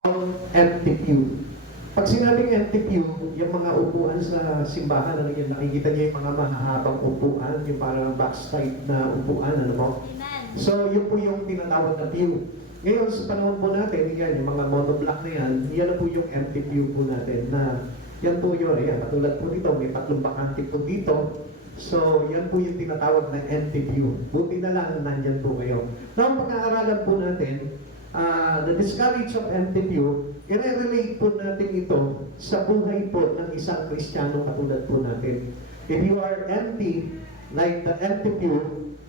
empty pew. Pag sinabing empty pew, yung mga upuan sa simbahan, ano yun, nakikita niyo yung mga mahahabang upuan, yung parang backside na upuan, ano mo? So, yun po yung tinatawag na pew. Ngayon, sa panahon po natin, yan, yung mga monoblock na yan, yan na po yung empty pew po natin na yan po yun, yan, katulad po dito, may 3 bakante po dito. So, yan po yung tinatawag na empty pew. Buti na lang, nandyan po kayo. Now, pag-aaralan po natin, the discourage of empty pew, i-relate po natin ito sa buhay po ng isang Kristiyano katulad po natin. If you are empty, like the empty pew,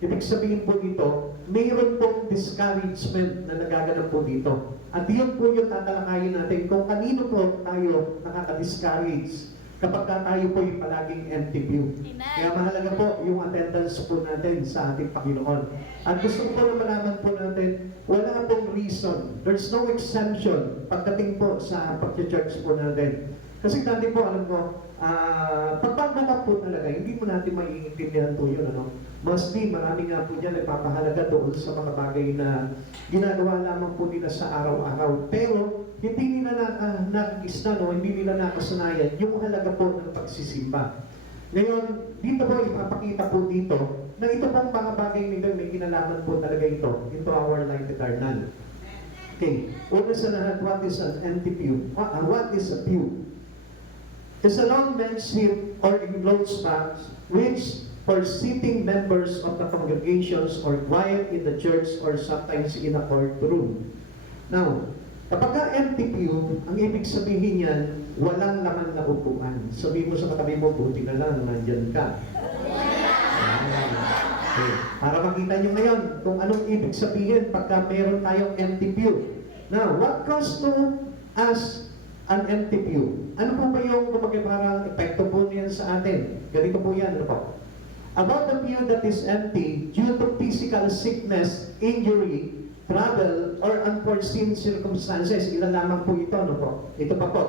ibig sabihin po dito, mayroon pong discouragement na nagaganap po dito. At yun po yung tatalakayin natin kung kanino po tayo nakaka-discourage kapag tayo po yung palaging empty pew. Kaya mahalaga po yung attendance po natin sa ating Panginoon. At gusto ko po na malaman po natin, wala pong reason, there's no exemption pagdating po sa pag-church po natin. Kasi dati po, alam mo, pagpagbatak po talaga, hindi po natin maiintindihan po yun, ano? Mostly, marami nga po dyan nagpapahalaga doon sa mga bagay na ginagawa lamang po nila sa araw-araw. Pero, hindi nila nakikista, no? Hindi nila nakasanayan yung halaga po ng pagsisimba. Ngayon, dito po ipapakita po dito na ito pong mga bagay nila may kinalaman po talaga ito into our life eternal. Okay, una sa lahat, what is an empty pew? What is a pew? It's a long bench seat or enclosed box which for seating members of the congregations or quiet in the church or sometimes in a courtroom. Now, kapag empty pew, ang ibig sabihin yan, walang laman na upuan. Sabihin mo sa katabi mo, buti na lang, nandyan ka. Okay. Para makita nyo ngayon kung anong ibig sabihin pagka meron tayong empty pew. Now, what comes to us an empty pew? Ano po ba yung parang epekto po niyan sa atin? Ganito po yan, ano po? About the pew that is empty due to physical sickness, injury, travel, or unforeseen circumstances. Ilan lamang po ito, ano po? Ito pa po.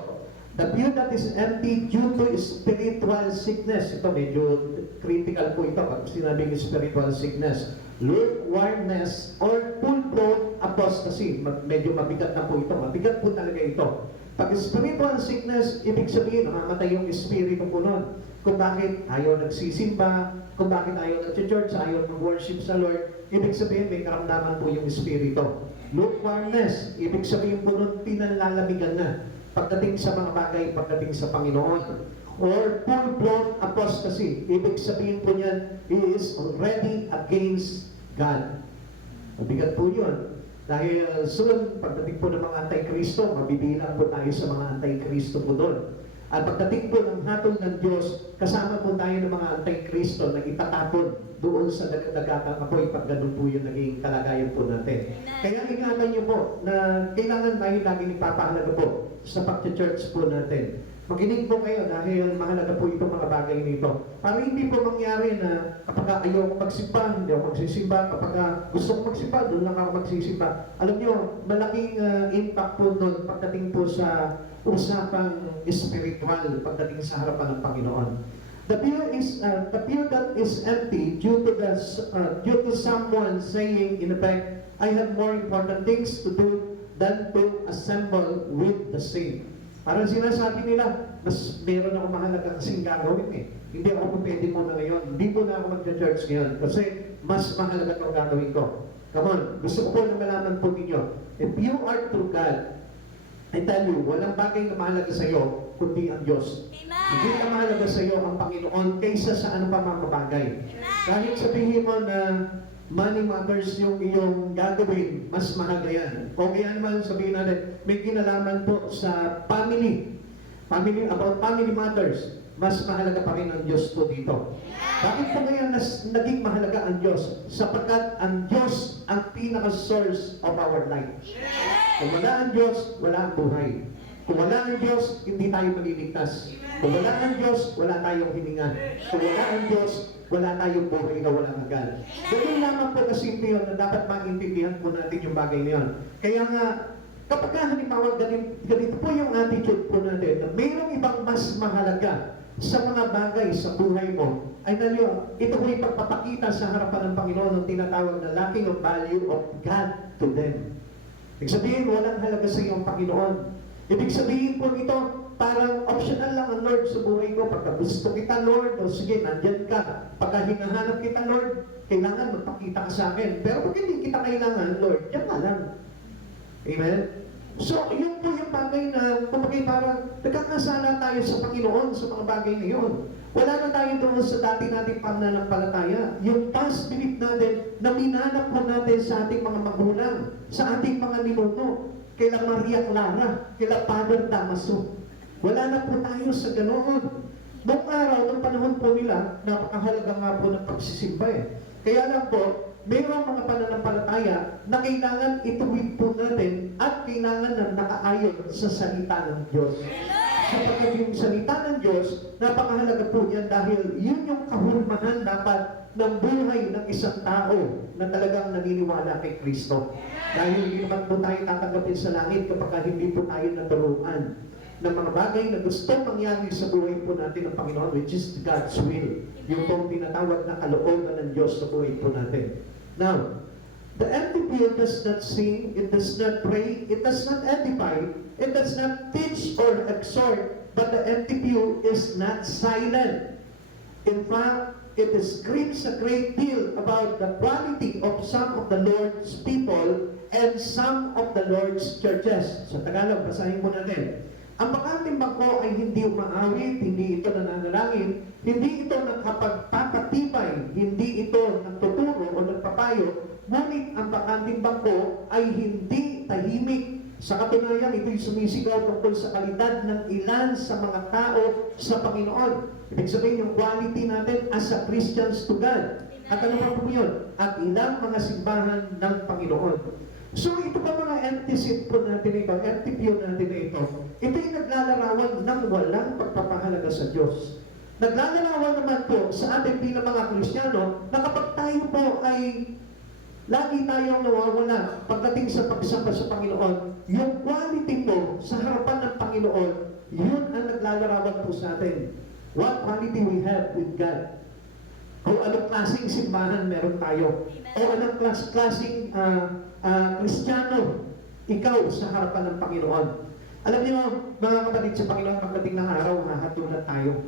The pew that is empty due to spiritual sickness. Ito, medyo critical po ito pag sinabing spiritual sickness. Lukewarmness or full-blown apostasy. Medyo mabigat na po ito. Mabigat po talaga ito. Pag spiritual sickness, ibig sabihin, namamatay yung espiritu po nun. Kung bakit ayaw nagsisimba, kung bakit ayaw nag-church, ayaw mag-worship sa Lord, ibig sabihin may karamdaman po yung espiritu. Lukewarmness, ibig sabihin po nun, pinanlalamigan na pagdating sa mga bagay, pagdating sa Panginoon. Or full-blown apostasy, ibig sabihin po niyan, he is already against God. Mabigat po yun. Dahil soon, pagdating po ng mga anti-Kristo, mabibilang po tayo sa mga anti-Kristo po doon. At pagdating po ng hatol ng Diyos, kasama po tayo ng mga anti-Kristo na itatapon doon sa dagat-dagatang apoy pag ganun po yung naging kalagayan po natin. Kaya ingatan niyo po na kailangan tayo lagi ipapahalaga po sa pag-church po natin. Makinig po kayo dahil mahalaga po itong mga bagay nito. Para hindi po mangyari na kapag ayaw ko magsimba, hindi ako magsisimba. Kapag gusto ko magsimba, doon lang ako magsisimba. Alam niyo, malaking impact po doon pagdating po sa usapang spiritual pagdating sa harapan ng Panginoon. The pew that is empty due to someone saying in effect, I have more important things to do than to assemble with the saint. Parang sinasabi nila, mas meron ako mahalaga kasing gagawin eh. Hindi ako pwede muna ngayon. Hindi po na ako mag-church ngayon kasi mas mahalaga itong gagawin ko. Come on, gusto ko po na malaman po ninyo. If you are true God, I tell you, walang bagay na mahalaga sa iyo kundi ang Diyos. Hindi na mahalaga sa iyo ang Panginoon kaysa sa ano pa mga bagay. Kahit sabihin mo na money matters yung iyong gagawin, mas mahalaga yan. O kaya naman sabihin natin, may kinalaman po sa family. About family matters, mas mahalaga pa rin ang Diyos po dito. Bakit po kaya naging mahalaga ang Diyos? Sapagkat ang Diyos ang pinaka-source of our life. Kung wala ang Diyos, wala ang buhay. Kung wala ang Diyos, hindi tayo maliligtas. Kung wala ang Diyos, wala tayong hininga. Kung wala ang Diyos, wala tayong buhay na walang hanggan. Ganun lamang po kasimple yun na dapat maintindihan po natin yung bagay na yun. Kaya nga, kapag halimbawa ganito po yung attitude po natin na mayroong ibang mas mahalaga sa mga bagay sa buhay mo, ay naliyo, ito po yung pagpapakita sa harapan ng Panginoon ng tinatawag na lacking of value of God to them. Ibig sabihin, walang halaga sa iyo ang Panginoon. Ibig sabihin po nito, parang optional lang ang Lord sa buhay ko. Pagka gusto kita, Lord, o sige, nandyan ka. Pagka hinahanap kita, Lord, kailangan magpakita ka sa akin. Pero pag hindi kita kailangan, Lord, yan ka lang. Amen? So, yun po yung bagay na, kumagay parang nagkakasala tayo sa Panginoon sa mga bagay na yun. Wala na tayo doon sa dati nating pananampalataya. Yung past belief natin na minanap po natin sa ating mga magulang, sa ating mga ninuno, kaila Maria Clara, kaila Father Damaso. Wala na po tayo sa ganoon. Noong araw, noong panahon po nila, napakahalaga nga po ng pagsisimba eh. Kaya lang po, mayroong mga pananampalataya na kailangan ituwid po natin at kailangan na nakaayon sa salita ng Diyos. Sapagkat yung salita ng Diyos, napakahalaga po yan dahil yun yung kahulmahan dapat ng buhay ng isang tao na talagang naniniwala kay Kristo. Dahil hindi naman po tayo tatanggapin sa langit kapag hindi po tayo naturuan ng mga bagay na gusto mangyari sa buhay po natin ng Panginoon, which is God's will. Yung pong tinatawag na kalooban ng Diyos sa buhay po natin. Now, the MTPU does not sing, it does not pray, it does not edify, it does not teach or exhort, but the MTPU is not silent. In fact, it screams a great deal about the quality of some of the Lord's people and some of the Lord's churches. Sa Tagalog, basahin mo natin. Ang bakanting bangko ay hindi umaawit, hindi ito nananalangin, hindi ito nakapagpapatibay, hindi ito nagtuturo o nagpapayo, ngunit ang bakanting bangko ay hindi tahimik. Sa katunayan, ito'y sumisigaw tungkol sa kalidad ng ilan sa mga tao sa Panginoon. Ibig sabihin yung quality natin as a Christians to God. At ano pa po yun? At ilang mga simbahan ng Panginoon. So ito pa mga empty seat po natin ito, empty pew natin ito, ito'y naglalarawan ng walang pagpapahalaga sa Diyos. Naglalarawan naman po sa ating bilang mga Kristiyano na kapag tayo po ay lagi tayong nawawala pagdating sa pagsamba sa Panginoon, yung quality po sa harapan ng Panginoon, yun ang naglalarawan po sa atin. What quality we have with God. O anong klaseng simbahan meron tayo. O anong klaseng Kristiyano ikaw sa harapan ng Panginoon. Alam niyo, mga kapatid sa Panginoon, pagdating ng araw, hahatulan tayo.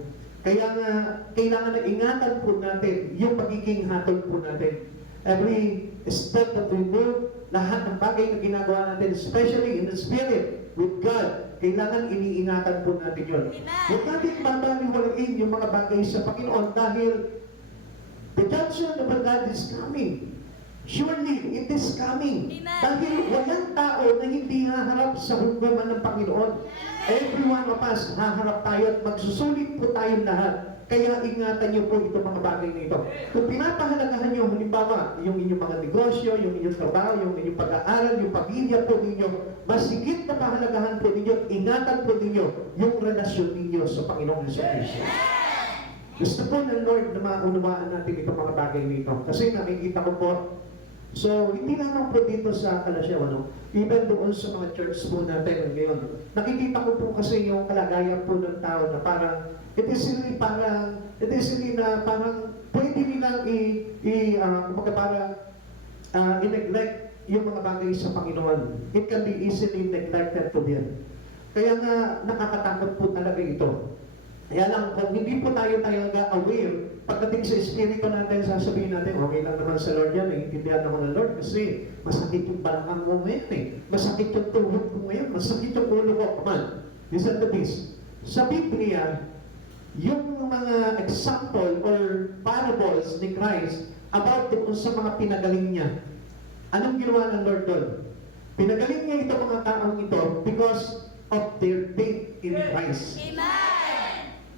Kaya nga, kailangan na ingatan po natin yung pagiging hatol po natin. Every step that we move, lahat ng bagay na ginagawa natin, especially in the Spirit, with God, kailangan iniingatan po natin yun. Huwag natin babaliwalain yung mga bagay sa Panginoon dahil the judgment of God is coming. Surely, it is coming. Dahil walang tao na hindi haharap sa hukuman ng Panginoon. Every one of us, haharap tayo at magsusulit po tayong lahat. Kaya ingatan niyo po itong mga bagay na ito. Kung pinapahalagahan niyo, halimbawa, yung inyong mga negosyo, yung inyong trabaho, yung inyong pag-aaral, yung pamilya po ninyo, mas higit na pahalagahan po ninyo, ingatan po ninyo yung relasyon ninyo sa Panginoong Jesucristo. Gusto po ng Lord na maunawaan natin itong mga bagay nito. Kasi nakikita ko po, so, hindi lang po dito sa Kalasyaw, even doon sa mga church po natin ngayon. Nakikita ko po kasi yung kalagayan po ng tao na parang, it is really na parang pwede nilang i-neglect yung mga bagay sa Panginoon. It can be easily neglected to them. Kaya nga, nakakatakot po talaga ito. Kaya lang, kung hindi po tayo talaga aware, pagdating sa espiritu natin, sasabihin natin, okay lang naman sa Lord yan, naiintindihan ako ng Lord kasi masakit yung balakang mo ngayon masakit yung tuhod ko ngayon, masakit yung ulo ko. Come on, listen to this. Sa Biblia, yung mga example or parables ni Christ about doon sa mga pinagaling niya, anong ginawa ng Lord doon? Pinagaling niya itong mga taong ito because of their faith in Christ. Amen!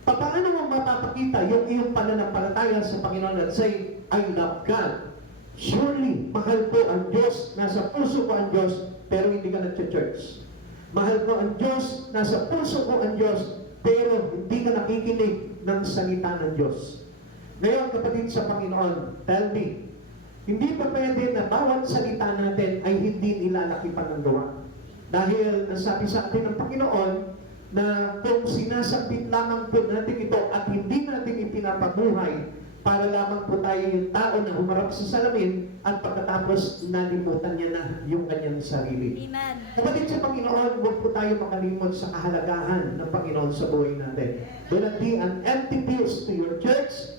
Paano mo mapapakita yung iyong pananampalataya sa Panginoon at say, I love God? Surely, mahal ko ang Diyos, nasa puso ko ang Diyos, pero hindi ka nag-church. Mahal ko ang Diyos, nasa puso ko ang Diyos, pero hindi ka nakikinig ng salita ng Diyos. Ngayon, kapatid sa Panginoon, tell me, hindi pa pwede na bawat salita natin ay hindi nilalaki pa ng gawa. Dahil nasabi sa atin ng Panginoon, na kung sinasabit lamang po natin ito at hindi natin ipinapabuhay, para lamang po tayo yung tao na humarap sa salamin at pagkatapos nalimutan niya na yung kanyang sarili. Amen. Kapatid sa Panginoon, huwag po tayo makalimot sa kahalagahan ng Panginoon sa buhay natin. Do not be an empty pews to your church,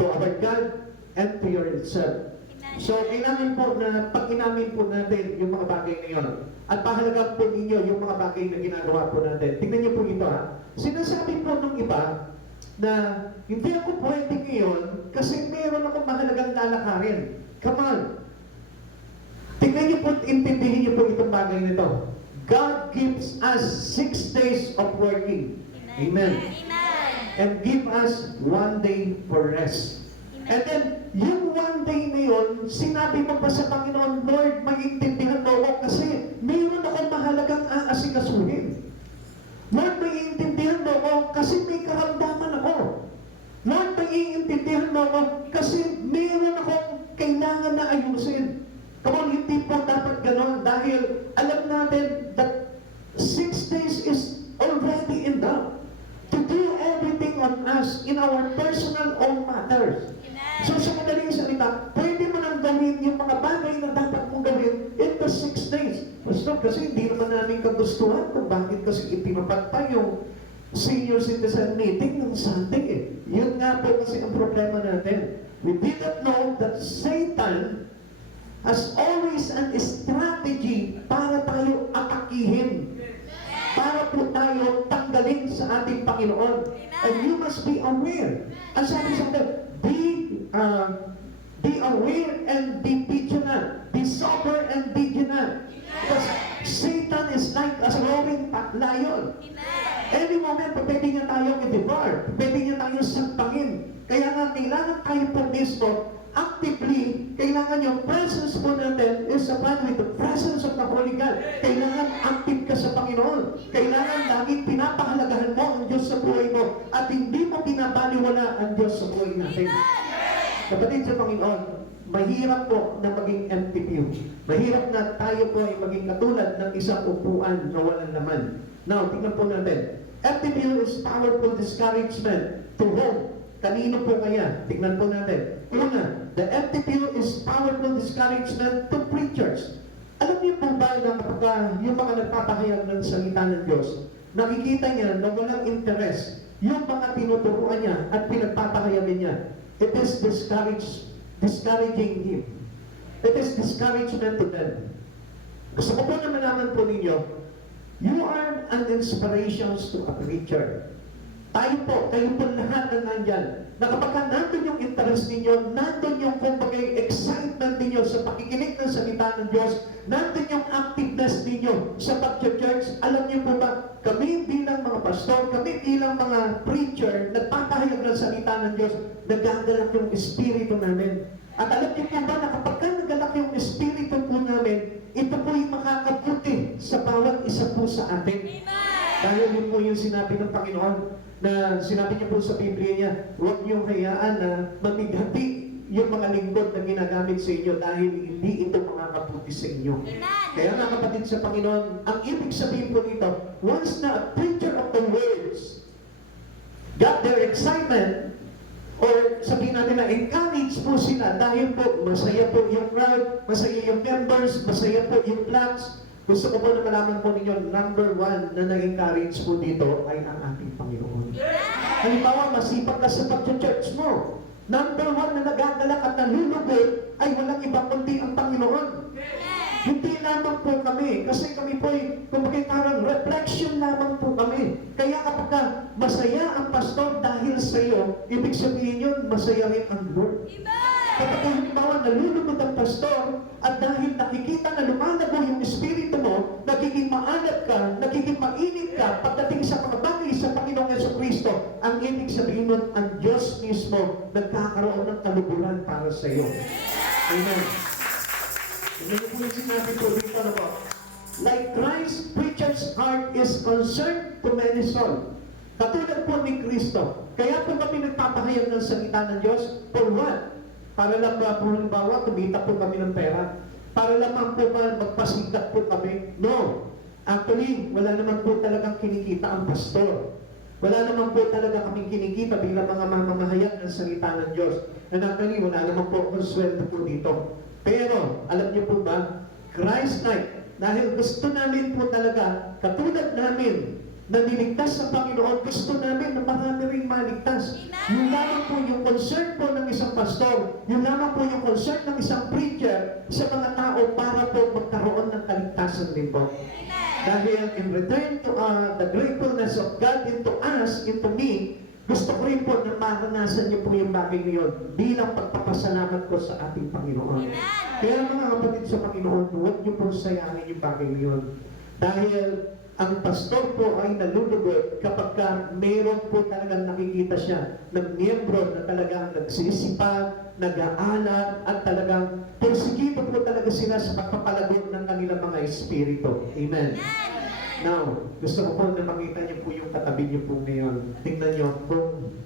to our God, and to yourself. So, kailangan po na pag-inamin po natin yung mga bagay na yun. At pahalagan po ninyo yung mga bagay na ginagawa po natin. Tingnan niyo po ito ha. Sinasabi po ng iba na hindi ako pwede ngayon kasi meron akong mahalagang lalakarin. Come on. Tingnan niyo po, intindihin niyo po itong bagay nito. God gives us 6 days of working. Amen. Amen. And give us 1 day for rest. And then, yung 1 day na yun, sinabi mo pa sa Panginoon, Lord, maintindihan mo ako kasi mayroon akong mahalagang aasikasuhin. Lord, maiintindihan mo ako kasi may karamdaman ako. Lord, maiintindihan mo ako kasi mayroon akong kailangan na ayusin. Come on, hindi po dapat ganon dahil alam natin that 6 days is already enough to do everything on us in our personal own matters. So sa madaling salita, pwede mo nang gawin yung mga bagay na dapat mong gawin in the 6 days. Pastor, kasi hindi naman namin kagustuhan kung bakit kasi ipinapat pa yung senior citizen meeting ng Sunday eh. Yun nga po kasi ang problema natin. We did not know that Satan has always an strategy para tayo atakihin. Para po tayo tanggalin sa ating Panginoon. And you must be aware. Ang sabi sa atin, be aware and be vigilant. Be sober and vigilant. Because Satan is like a roaring lion. Any moment, pwede niya tayong i-devour. Pwede niya tayong sampangin. Kaya nga, kailangan tayo po mismo actively, kailangan yung presence po natin is upon with the presence of the Holy God. Kailangan active ka sa Panginoon. Kailangan laging pinapahalagahan mo ang Diyos sa buhay mo at hindi mo pinabaliwala ang Diyos sa buhay natin. Kapatid sa Panginoon, mahirap po na maging empty pew. Mahirap na tayo po ay maging katulad ng isang upuan na walang laman. Now, tingnan po natin. Empty pew is powerful discouragement to whom? Kanino po kaya? Tingnan po natin. Una, the empty pew is powerful discouragement to preachers. Alam niyo po ba na kapag yung mga nagpapahayag ng salita ng Diyos, nakikita niya na walang interest yung mga tinuturuan niya at pinagpapahayagan niya. It is discouraging him. It is discouragement to them. Gusto ko po na malaman po ninyo, you are an inspiration to a preacher. Tayo po, kayo po lahat na nandyan, na kapag nandun yung interest ninyo, nandun yung kumpagay excitement ninyo sa pakikinig ng salita ng Diyos, nandun yung activeness ninyo sa pag-church, alam niyo po ba, kami bilang mga pastor, kami bilang mga preacher, nagpapahayag ng salita ng Diyos, nagagalak yung espiritu namin. At alam niyo po ba na kapag nagalak yung espiritu po namin, ito po yung makakabuti sa bawat isa po sa atin. Dahil yun po yung sinabi ng Panginoon, na sinabi niya po sa Biblia niya, huwag niyong hayaan na mamighati yung mga lingkod na ginagamit sa inyo dahil hindi ito makakabuti sa inyo. Kaya nga kapatid sa Panginoon, ang ibig sabihin po nito, once na a preacher of the words got their excitement, or sabihin natin na encourage po sila dahil po masaya po yung crowd, masaya yung members, masaya po yung plans. Gusto ko po na malaman po ninyo, number 1 na nag-encourage po dito ay ang ating Panginoon. Halimbawa, masipag ka sa pag-church mo. Number 1 na nagagalak at nalulugod ay walang iba kundi ang Panginoon. Hindi lamang po kami, kasi kami po ay, kumbaga parang reflection lamang po kami. Kaya kapag masaya ang pastor dahil sa iyo, ibig sabihin yun, masaya rin ang Lord. Kapag halimbawa nalulugod ang pastor, at dahil nakikita na lumalago yung espiritu mo, nagiging maalat ka, nagiging mainit ka, pagdating sa mga bagay sa Panginoong Jesucristo, ang ibig sabihin nun, ang Diyos mismo nagkakaroon ng kaluguran para sa iyo. Amen. Hindi po yung sinabi ko dito na po. Like Christ, preacher's heart is concerned to many souls. Katulad po ni Kristo. Kaya po kami nagpapahayag ng salita ng Diyos. For what? Para lang ba po halimbawa, kumita po kami ng pera? Para lamang po ba magpasikat po kami? No. Actually, wala naman po talagang kinikita ang pastor. Wala naman po talaga kaming kinikita bilang mga mamamahayag ng salita ng Diyos. And actually, wala naman po akong sweldo po dito. Pero, alam niyo po ba, Christ Night, dahil gusto namin po talaga, katulad namin, na niligtas sa Panginoon, gusto namin na marami rin maligtas. Yun lamang po yung concern po ng isang pastor, yun lamang po yung concern ng isang preacher sa mga tao para po magkaroon ng kaligtasan din po. Dahil in return to the gratefulness of God into us, into me, gusto ko rin po na maranasan niyo po yung bagay niyon bilang pagpapasalamat ko sa ating Panginoon. Kaya mga kapatid sa Panginoon, huwag niyo po sayangin yung bagay niyon. Dahil ang pastor po ay nalulugod kapag meron po talagang nakikita siya ng miyembro na talagang nagsisipag, nag-aalam, at talagang porsigido po talaga sila sa pagpapalago ng kanilang mga espiritu. Amen. Now, gusto ko po na makita niyo po yung katabi niyo po ngayon. Tingnan niyo kung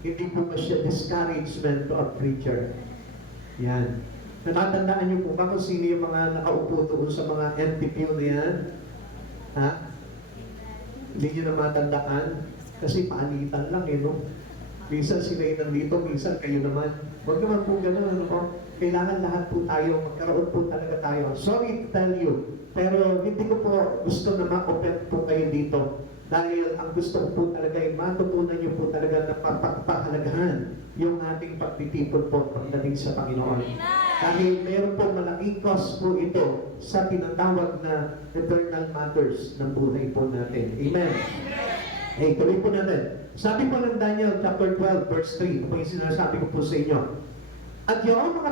hindi po ba siya discouragement to a preacher. Yan. Natatandaan niyo po ba kung sino yung mga nakaupo doon sa mga NTPU na yan? Ha? Hindi nyo na matandaan? Kasi paalitan lang no? Minsan sila yung nandito, minsan kayo naman. Huwag naman po gano'n, no? Kailangan lahat po tayo, magkaroon po talaga tayo. Sorry to tell you, pero hindi ko po gusto na ma-open po kayo dito. Dahil ang gusto ko po talaga ay matutunan nyo po talaga na papahalagahan yung ating pagtitipon po pagdating sa Panginoon. Dahil meron po malaking cost po ito sa tinatawag na eternal matters ng buhay po natin. Amen. Hey, tuloy po natin. Sabi po ng Daniel chapter 12 verse 3, ito po yung sinasabi ko po sa inyo. At yaong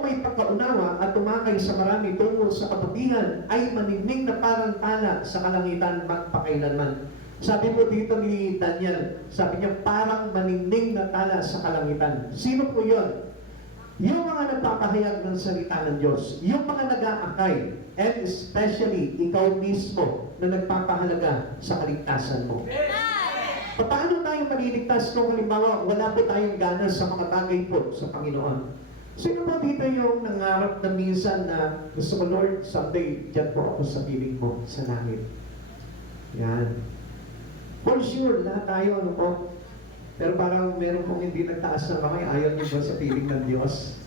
may pagkaunawa at tumakay sa marami tungo sa kabutihan ay maningning na parang tala sa kalangitan magpakailanman. Sabi po dito ni Daniel, sabi niya parang maningning na tala sa kalangitan. Sino po yun? Yung mga nagpapahayag ng salita ng Diyos, yung mga nag-aakay, and especially ikaw mismo na nagpapahalaga sa kaligtasan mo. Paano tayo maliligtas kung halimbawa wala po tayong gana sa mga bagay po sa Panginoon? Sino po dito yung nangarap na minsan na gusto ko, Lord, someday dyan po ako sa piling mo sa langit? Yan. For sure, lahat tayo, ano po? Pero parang meron pong hindi nagtaas ng kamay, ayaw niyo ba sa piling ng Diyos?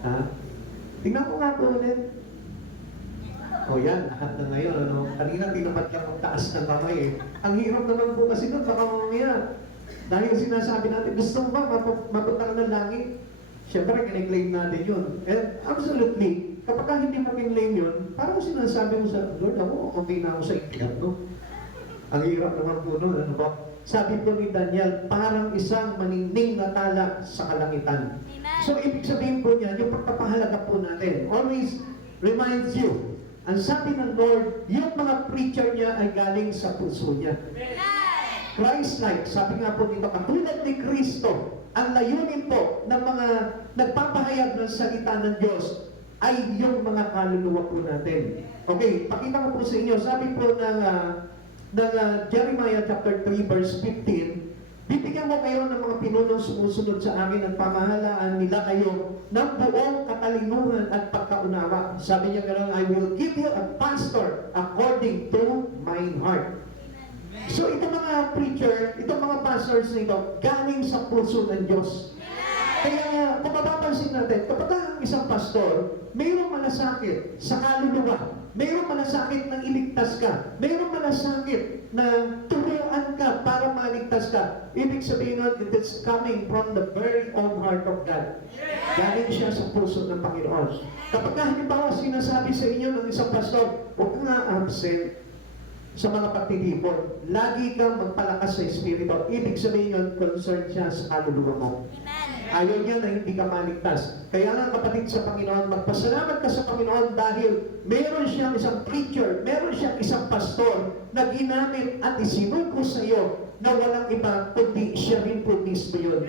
Ha? Tingnan ko nga po ulit. O yan, lahat na ngayon, ano? Kanina tinapat lang magtaas ng kamay eh. Ang hirap naman po kasi nun, baka mamaya. Dahil sinasabi natin, gusto mo ba mapunta ng langit? Siyempre, kiniklaim natin yun. And absolutely, kapag hindi mo kinlaim yun, parang sinasabi mo sa Lord, ako, okay na ako sa ikiyak, no? Ang hirap naman po nun, ano ba? Sabi po ni Daniel, parang isang maningning na tala sa kalangitan. So, ibig sabihin po niya, yung pagpapahalaga po natin, always reminds you, ang sabi ng Lord, yung mga preacher niya ay galing sa puso niya. Christ-like, sabi nga po dito, katulad ni Kristo, ang layunin po ng mga nagpapahayag ng salita ng Diyos ay yung mga kaluluwa po natin. Okay, pakita ko po sa inyo, sabi po ng Jeremiah chapter 3 verse 15, bibigyan ko kayo ng mga pinunong sumusunod sa akin at pamahalaan nila kayo ng buong katalinuhan at pagkaunawa. Sabi niya gano'n, I will give you a pastor according to mine heart. So itong mga preacher, itong mga pastors na ito, galing sa puso ng Diyos. Kaya kung mapapansin natin, kapag ang isang pastor, mayroong malasakit sa kaluluwa, mayroong malasakit na iligtas ka, mayroong malasakit na turuan ka para maligtas ka. Ibig sabihin nun, it is coming from the very own heart of God. Galing siya sa puso ng Panginoon. Kapag halimbawa sinasabi sa inyo ng isang pastor, huwag ka nga absent sa mga pagtitipon. Lagi kang magpalakas sa Espiritu. Ibig sabihin yun, concerned siya sa kaluluwa mo. Ayaw niya na hindi ka maligtas. Kaya nga kapatid sa Panginoon, magpasalamat ka sa Panginoon dahil meron siyang isang preacher, meron siyang isang pastor na ginamit at isinuko sa iyo na walang iba, kundi siya rin po mismo yun.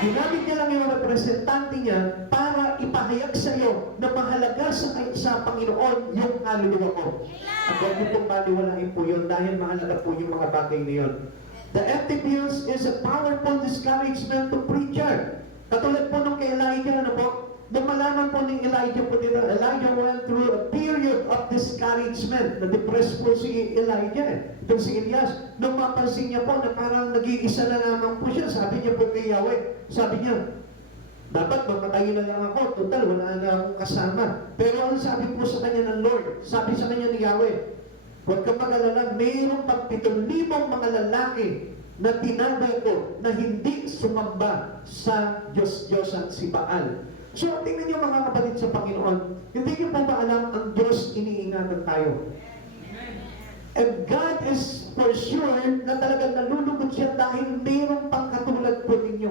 Ginamit niya lang yung representante niya para ipahayag sa iyo na mahalaga sa Panginoon yung kaluluwa mo. At huwag mo pong baliwalain po yun dahil mahalaga po yung mga bagay na yun. The FTPs is a powerful discouragement to preacher. Katulad po nung kay Elijah, ano po? nung malaman po ni Elijah po dito, Elijah went through a period of discouragement. Na-depressed po si Elijah. Ito si Elias. Nung mapansin niya po na parang nag-iisa na lamang po siya, sabi niya po kay Yahweh, sabi niya, dapat mamatayin na lang ako. Total, wala na akong kasama. Pero ang sabi po sa kanya ng Lord, sabi sa kanya ni Yahweh, huwag kang mag-alala, mayroong pag 7,000 mga lalaki na tinabay ko na hindi sumamba sa Diyos-Diyosan si Baal. So, tingnan niyo mga kapatid sa Panginoon, hindi niyo pa ba alam ang Diyos iniingatan tayo? And God is for sure na talagang nalulugod siya dahil mayroong pang katulad po ninyo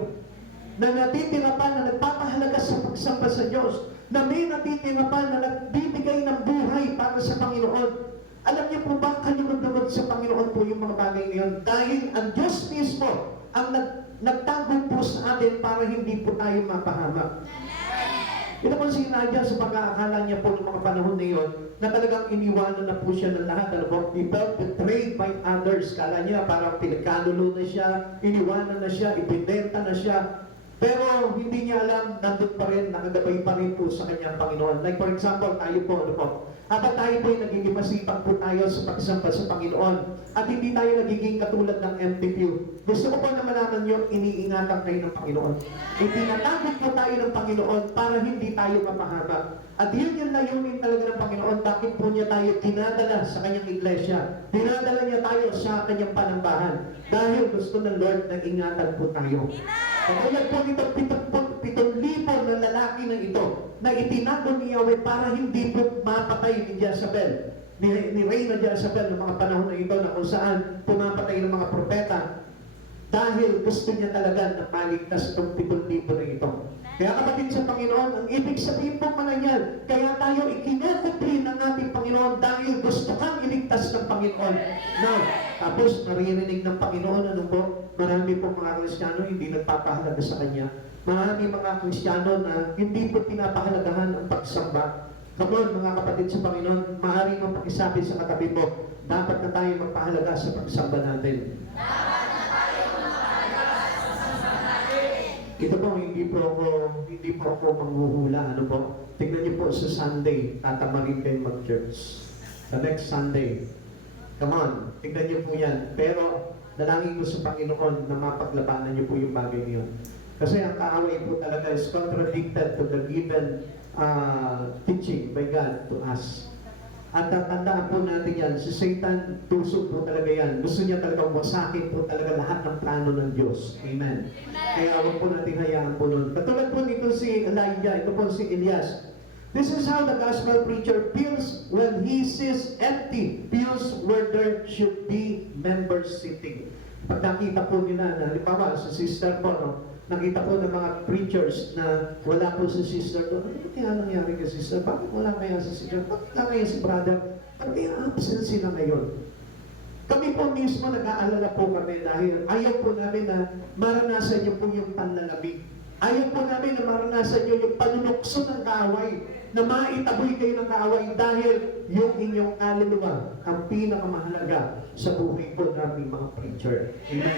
na natitira pa, na nagpapahalaga sa pagsamba sa Diyos, na may natitira pa, na nagbibigay ng buhay para sa Panginoon. Alam niyo po ba, kalugod-lugod sa Panginoon po yung mga bagay ngayon dahil ang Diyos mismo ang nagtago po sa atin para hindi po tayo mapahamak. Ito po si Nadia sa pag-aakala niya po ng mga panahon na yun, na talagang iniwanan na po siya ng lahat. Ano po? He felt betrayed by others. Kala niya parang pinagkanulo na siya, iniwanan na siya, ipinbenta na siya. Pero hindi niya alam, nandun pa rin, nakagabay pa rin po sa kanyang Panginoon. Like for example, tayo po, ano po? Habang tayo po ay nagiging masipag po tayo sa pagsamba sa Panginoon at hindi tayo nagiging katulad ng MTQ. Gusto ko po na malaman nyo, iniingatan kayo ng Panginoon. Itinatagod po tayo ng Panginoon para hindi tayo mapahama. At yun yung layunin talaga ng Panginoon. Bakit po niya tayo dinadala sa kanyang iglesia? Dinadala niya tayo sa kanyang panambahan. Dahil gusto ng Lord na ingatan po tayo. Katulad po nito, 7,000 na lalaki na ito na itinago ni Yahweh para hindi po mapatay ni Jezebel, ni Reyna Jezebel ng mga panahon na ito na kung saan pumapatay ng mga propeta dahil gusto niya talaga na maligtas itong 7,000 na ito. Kaya kapatid sa Panginoon, ang ibig sabihin po mananyan, kaya tayo ikinukupli ng ating Panginoon dahil gusto kang iligtas ng Panginoon. Now, tapos maririnig ng Panginoon, ano po, marami po mga Kristiyano hindi nagpapahalaga sa Kanya. Marami mga Kristiyano na hindi po pinapahalagahan ang pagsamba. Come on, mga kapatid sa Panginoon, maaari mong pakisabi sa katabi mo, dapat na tayo magpahalaga sa pagsamba natin. Ito po, hindi po ako manghuhula, ano po. Tingnan niyo po sa Sunday, tatamarin kayo mag-church. The next Sunday. Come on, tingnan niyo po yan. Pero, dalangin ko sa Panginoon na mapaglabanan niyo po yung bagay niyo. Kasi ang kaaway po talaga is contradicted to the given teaching by God to us. At tandaan po natin yan, si Satan, tusok po talaga yan. Gusto niya talagang wasakin po talaga lahat ng plano ng Diyos. Amen. Kaya huwag po natin hayaan po nun. Katulad po nito si Elijah, ito po si Elias. This is how the gospel preacher feels when he sees empty pews where there should be members sitting. Pag nakita po nila na, halimbawa, sa sister po, no, nakita po ng mga preachers na wala po si sister doon. Ano kaya nangyari kay sister? Bakit wala kaya si sister? Bakit wala kaya si brother? Bakit kaya absent sila ngayon? Kami po mismo nag-aalala po kami dahil ayaw po namin na maranasan niyo po yung panlalamig. Ayaw po namin na maranasan niyo yung panunukso ng kaaway, na maitaboy kayo ng kaaway dahil yung inyong kaluluwa ang pinakamahalaga sa buhay po namin mga preacher. Amen.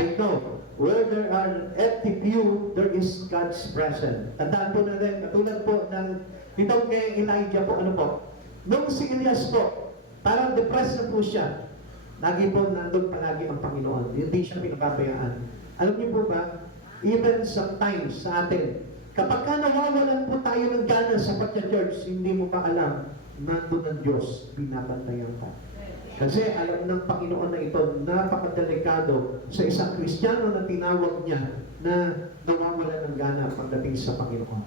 Ito, where there are empty pew, there is God's presence. Tandaan po natin, katulad po ng itong kay Elijah po, ano po, nung si Elias po, parang depressed na po siya, lagi po nandun palagi ang Panginoon. Hindi siya pinababayaan. Alam niyo po ba, even sometimes sa atin, kapag ka nawawalan po tayo ng gana sa pagka-church, hindi mo pa alam, nandun ang Diyos, binabantayan ka. Kasi alam ng Panginoon na ito, napakadelikado sa isang Kristiyano na tinawag niya na nawawalan ng gana pagdating sa Panginoon.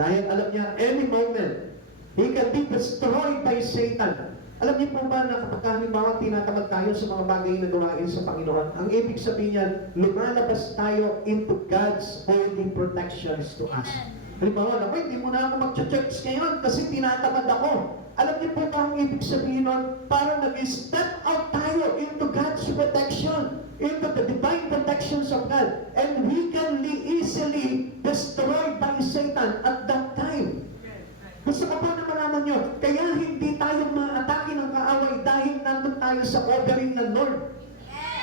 Dahil alam niya, any moment, he can be destroyed by Satan. Alam niyo po ba na kapag halimbawa tinatamad tayo sa mga bagay na gawain sa Panginoon, ang ibig sabihin niyan, lumalabas tayo into God's holy protections to us. Halimbawa, naku, hindi mo na ako mag-church ngayon kasi tinatamad ako. Alam niyo po ba ang ibig sabihin nun? Parang nag-step out tayo into God's protection, into the divine protections of God. And we can easily destroyed by Satan at that time. Gusto ko po na malaman nyo, kaya hindi tayo maatake ng kaaway dahil nandun tayo sa covering ng Lord.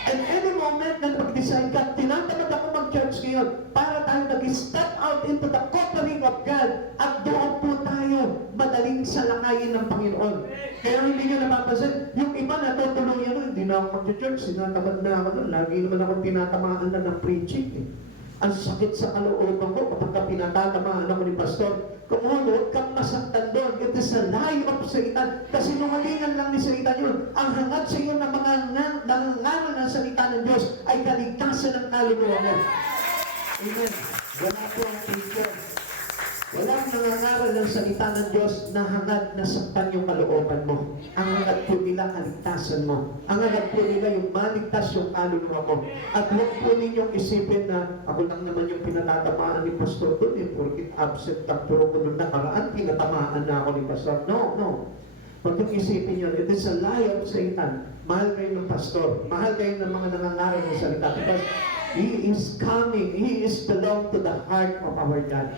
And any moment na mag-decide ka, tinatamad ako mag-church ngayon para tayo nag-step out into the covering of God na ako mag-church, sinatamad na ako nun. Lagi naman ako tinatamaan na ng preaching. Eh. Ang sakit sa kalooban ko kapag pinatatamaan ako ni pastor. Kung huwag kang masaktan doon, it is a lie of Satan. Kasi nungalingan lang ni Satan yun. Ang hangad sa iyo ng mga nangangaral ng salita ng Diyos ay kaligtasan ng kaluluwa mo. Amen. Wala po ang teacher. Walang nangangaral ng salita ng Diyos na hangad na saktan yung kalooban mo. Ang hangad po nila kaligtasan mo. Ang hangad po nila yung maligtas yung kaluluwa mo. At huwag po ninyong isipin na ako lang naman yung pinatatamaan ni Pastor doon eh. Porkit absent ang puro ko nung nakaraan, pinatamaan na ako ni Pastor. No, no. Huwag yung isipin yun. It is a lie of Satan. Mahal kayo ng pastor. Mahal kayo ng mga nangangaral ng salita. Because He is coming. He is belong to the heart of our God.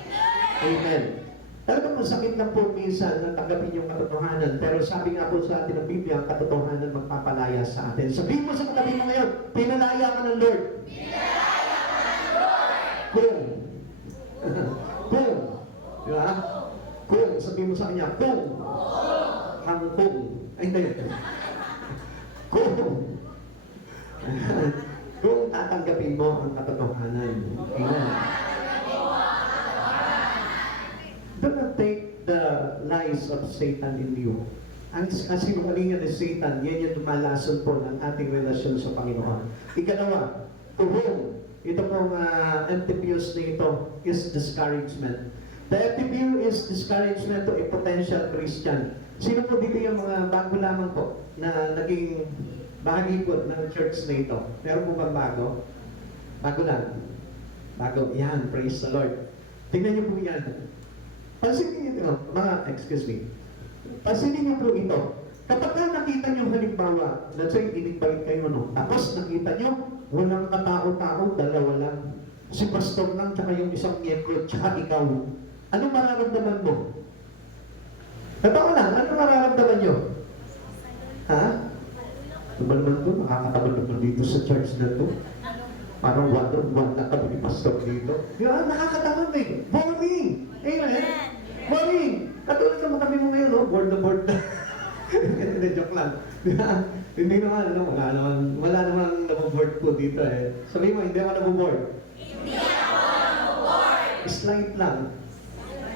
Amen. Talagang masakit lang po minsan na tanggapin yung katotohanan. Pero sabi nga po sa atin ng Biblia, ang katotohanan magpapalaya sa atin. Sabihin mo sa katabi mo ngayon, pinalaya ka ng Lord. Pinalaya ka ng Lord. Kung. Kung. Diba? Kung. Sabihin mo sa kanya, kung. Hangkong. Ay, hindi. Kung. Kung tatanggapin mo ang katotohanan. Amen. Do not take the lies of Satan in you. Ang kasinungalingan ni Satan, yan yung lumalason po ng ating relasyon sa Panginoon. Ikalawa, to whom? Ito pong antipius na ito is discouragement. The antipius is discouragement to a potential Christian. Sino po dito yung mga bago lamang po na naging bahagi po ng church na ito? Meron po bang bago? Bago lang. Bago. Yan, praise the Lord. Tingnan niyo po yan. Pansinin niyo, pansinin niyo po ito. Kapag nakita niyo halimbawa, let's say, inibalik kayo, no? Tapos nakita niyo, walang katao-tao, dalawa lang. Si pastor lang, tsaka yung isang miyembro, tsaka ikaw. Anong mararamdaman mo? Totoo lang, anong mararamdaman niyo? Ha? Ano ba naman ito? Nakakatabal naman dito sa church na ito. Parang one na kami ni pastor dito. Yan, nakakatamad eh. Boring! Amen? Boring! Katulad naman kami mo ngayon, no? Board na board na. Hindi, joke lang. Hindi naman, ano, wala naman naboboard po dito eh. Sabi mo, hindi ako naboboard. Hindi ako naboboard! Slight lang.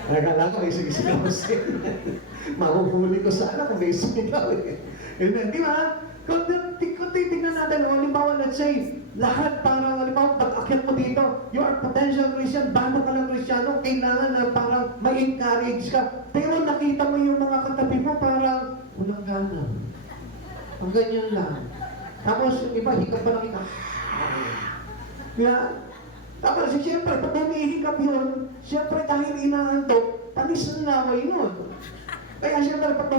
Nakakala ko, may sisigaw siya. Mahuhuli ko sana kung may sisigaw eh. Di ba? Kung titignan natin, halimbawa, let's say, lahat parang, halimbawa, pag-akyat mo dito, you are potential Christian, bago ka ng Kristiyano, kailangan na parang ma-encourage ka. Pero nakita mo yung mga katabi mo, parang walang gana. Ang ganyan lang. Tapos, yung iba, hikap pa lang ika. Yeah. Tapos, siyempre, pag humihikap yun, siyempre, dahil inaantok, panis na naway nun. Kaya siyempre, pag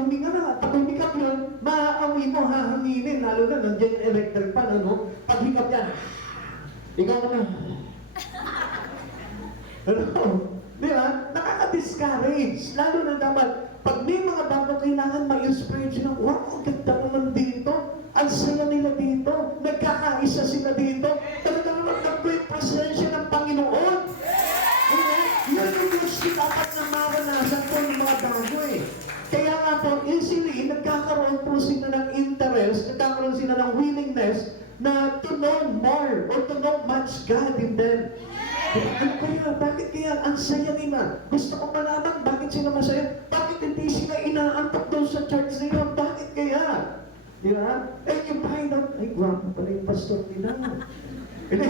humikap yun, maaamoy mo, hahanginin, lalo na, nandiyan yung electric pan, ano? Pag hikap yan, ikaw na. Ano? Di ba? Nakaka-discourage. Lalo na dapat, pag may mga bago kailangan ma-inspire sila, wow, ang ganda naman dito. Ang saya nila dito. Nagkakaisa sila dito. Talagang nag-great presensya ng Panginoon. Yan yung gusto dapat na maranasan po ng mga bago eh. Kaya nga po, easily, nagkakaroon po sila ng interest, nagkakaroon sila ng willingness na to know more or to know much God in them. Ano kaya? Bakit kaya? Ang saya nila. Gusto ko malaman bakit sila masaya. Bakit hindi sila inaantok doon sa church na yun? Bakit kaya? Di ba? And you find out, ay, guwapo pala yung pastor nila. Hindi.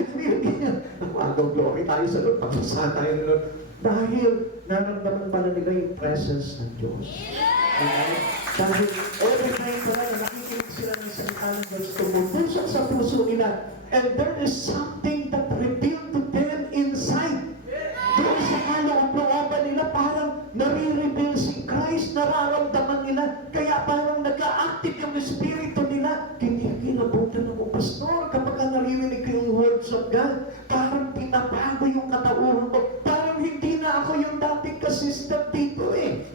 Agaw glory tayo sa Lord. Pagsasahan tayo ng Lord. Dahil naramdaman pala nila yung presence ng Diyos. Okay? Dahil every time pala na nakikinig sila ng salita ng Diyos, tumubusok sa puso nila. And there is something that revealed to them inside. Doon sa kalooban nila, parang nare-reveal si Christ, nararamdaman nila. Kaya parang nag-a-active yung espiritu nila. Kinikilabutan ako, pastor, kapag naririnig ko yung words of God, parang pinabago yung katauhan ko. Parang hindi na ako yung dating kasistan dito eh.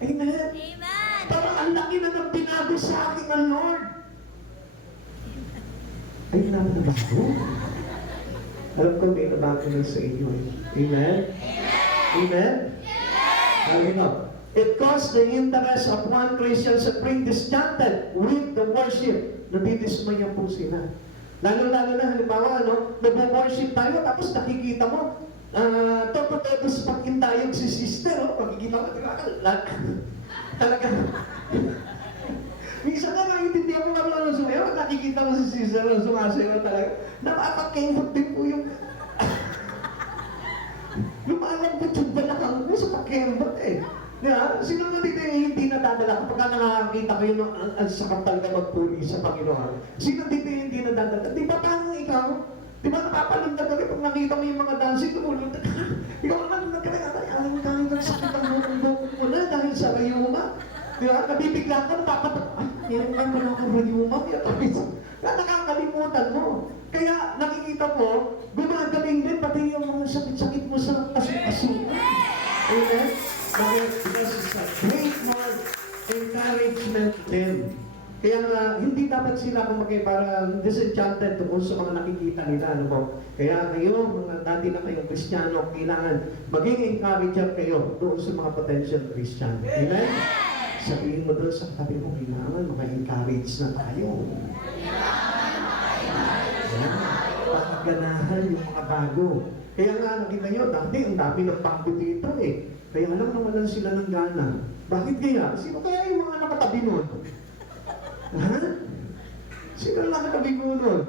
Amen? Amen! Parang ang laki na ng binago sa akin ng Lord. Ay, nabago. Alam ko may nabago na sa inyo eh. Amen? Amen? Amen? Amen? It caused the interest of one Christian to bring discontent with the worship. Nabidismaya po sila. Lalo-lalo na, halimbawa, nag-worship tayo, tapos nakikita mo, todo sa pagkintayog si sister, makikita mo, talaga. Minsan nga, naiintindihan mo ano sumayaw, nakikita mo si sister, sumasayaw talaga. Napapakemot din po yung... Lumalambot yung balakang mo sa pakemot eh. Diba? Sino na dito hindi nadadala kapag nakakakita kayo ng ang sakap talaga magpuri sa Panginoon? Sino dito hindi nadadala? Di ba parang ikaw? Di ba napapalundag ka pag nakita mo yung mga dancing, lumulundag ka? Ikaw naman alam ka ng sakit ang buong mo na dahil sa rayuma. Di ba? Nabibigla ka, napapatak. Meron ka wala kang rayuma. Nakakalimutan mo. Kaya nakikita mo, gumagaling din pati yung mga sakit-sakit mo sa kasu-kasu. Amen? Because it's a great word encouragement din. Kaya nga, hindi dapat sila parang disenchanted tungkol sa mga nakikita nila. Ano po? Kaya kayo, mga dati na kayong Kristiyano, kailangan maging encourager kayo doon sa mga potential Kristiyano. Amen? Sabihin mo doon sa tabi mo, kailangan maka-encourage na tayo. Pakaganahan yung mga bago. Kaya nga, nakita nyo, dati ang dami ng bago dito eh. Kaya alam naman sila ng gana. Bakit kaya? Sino kaya yung mga nakatabi nun? Ha? Sino ang nakatabi mo nun?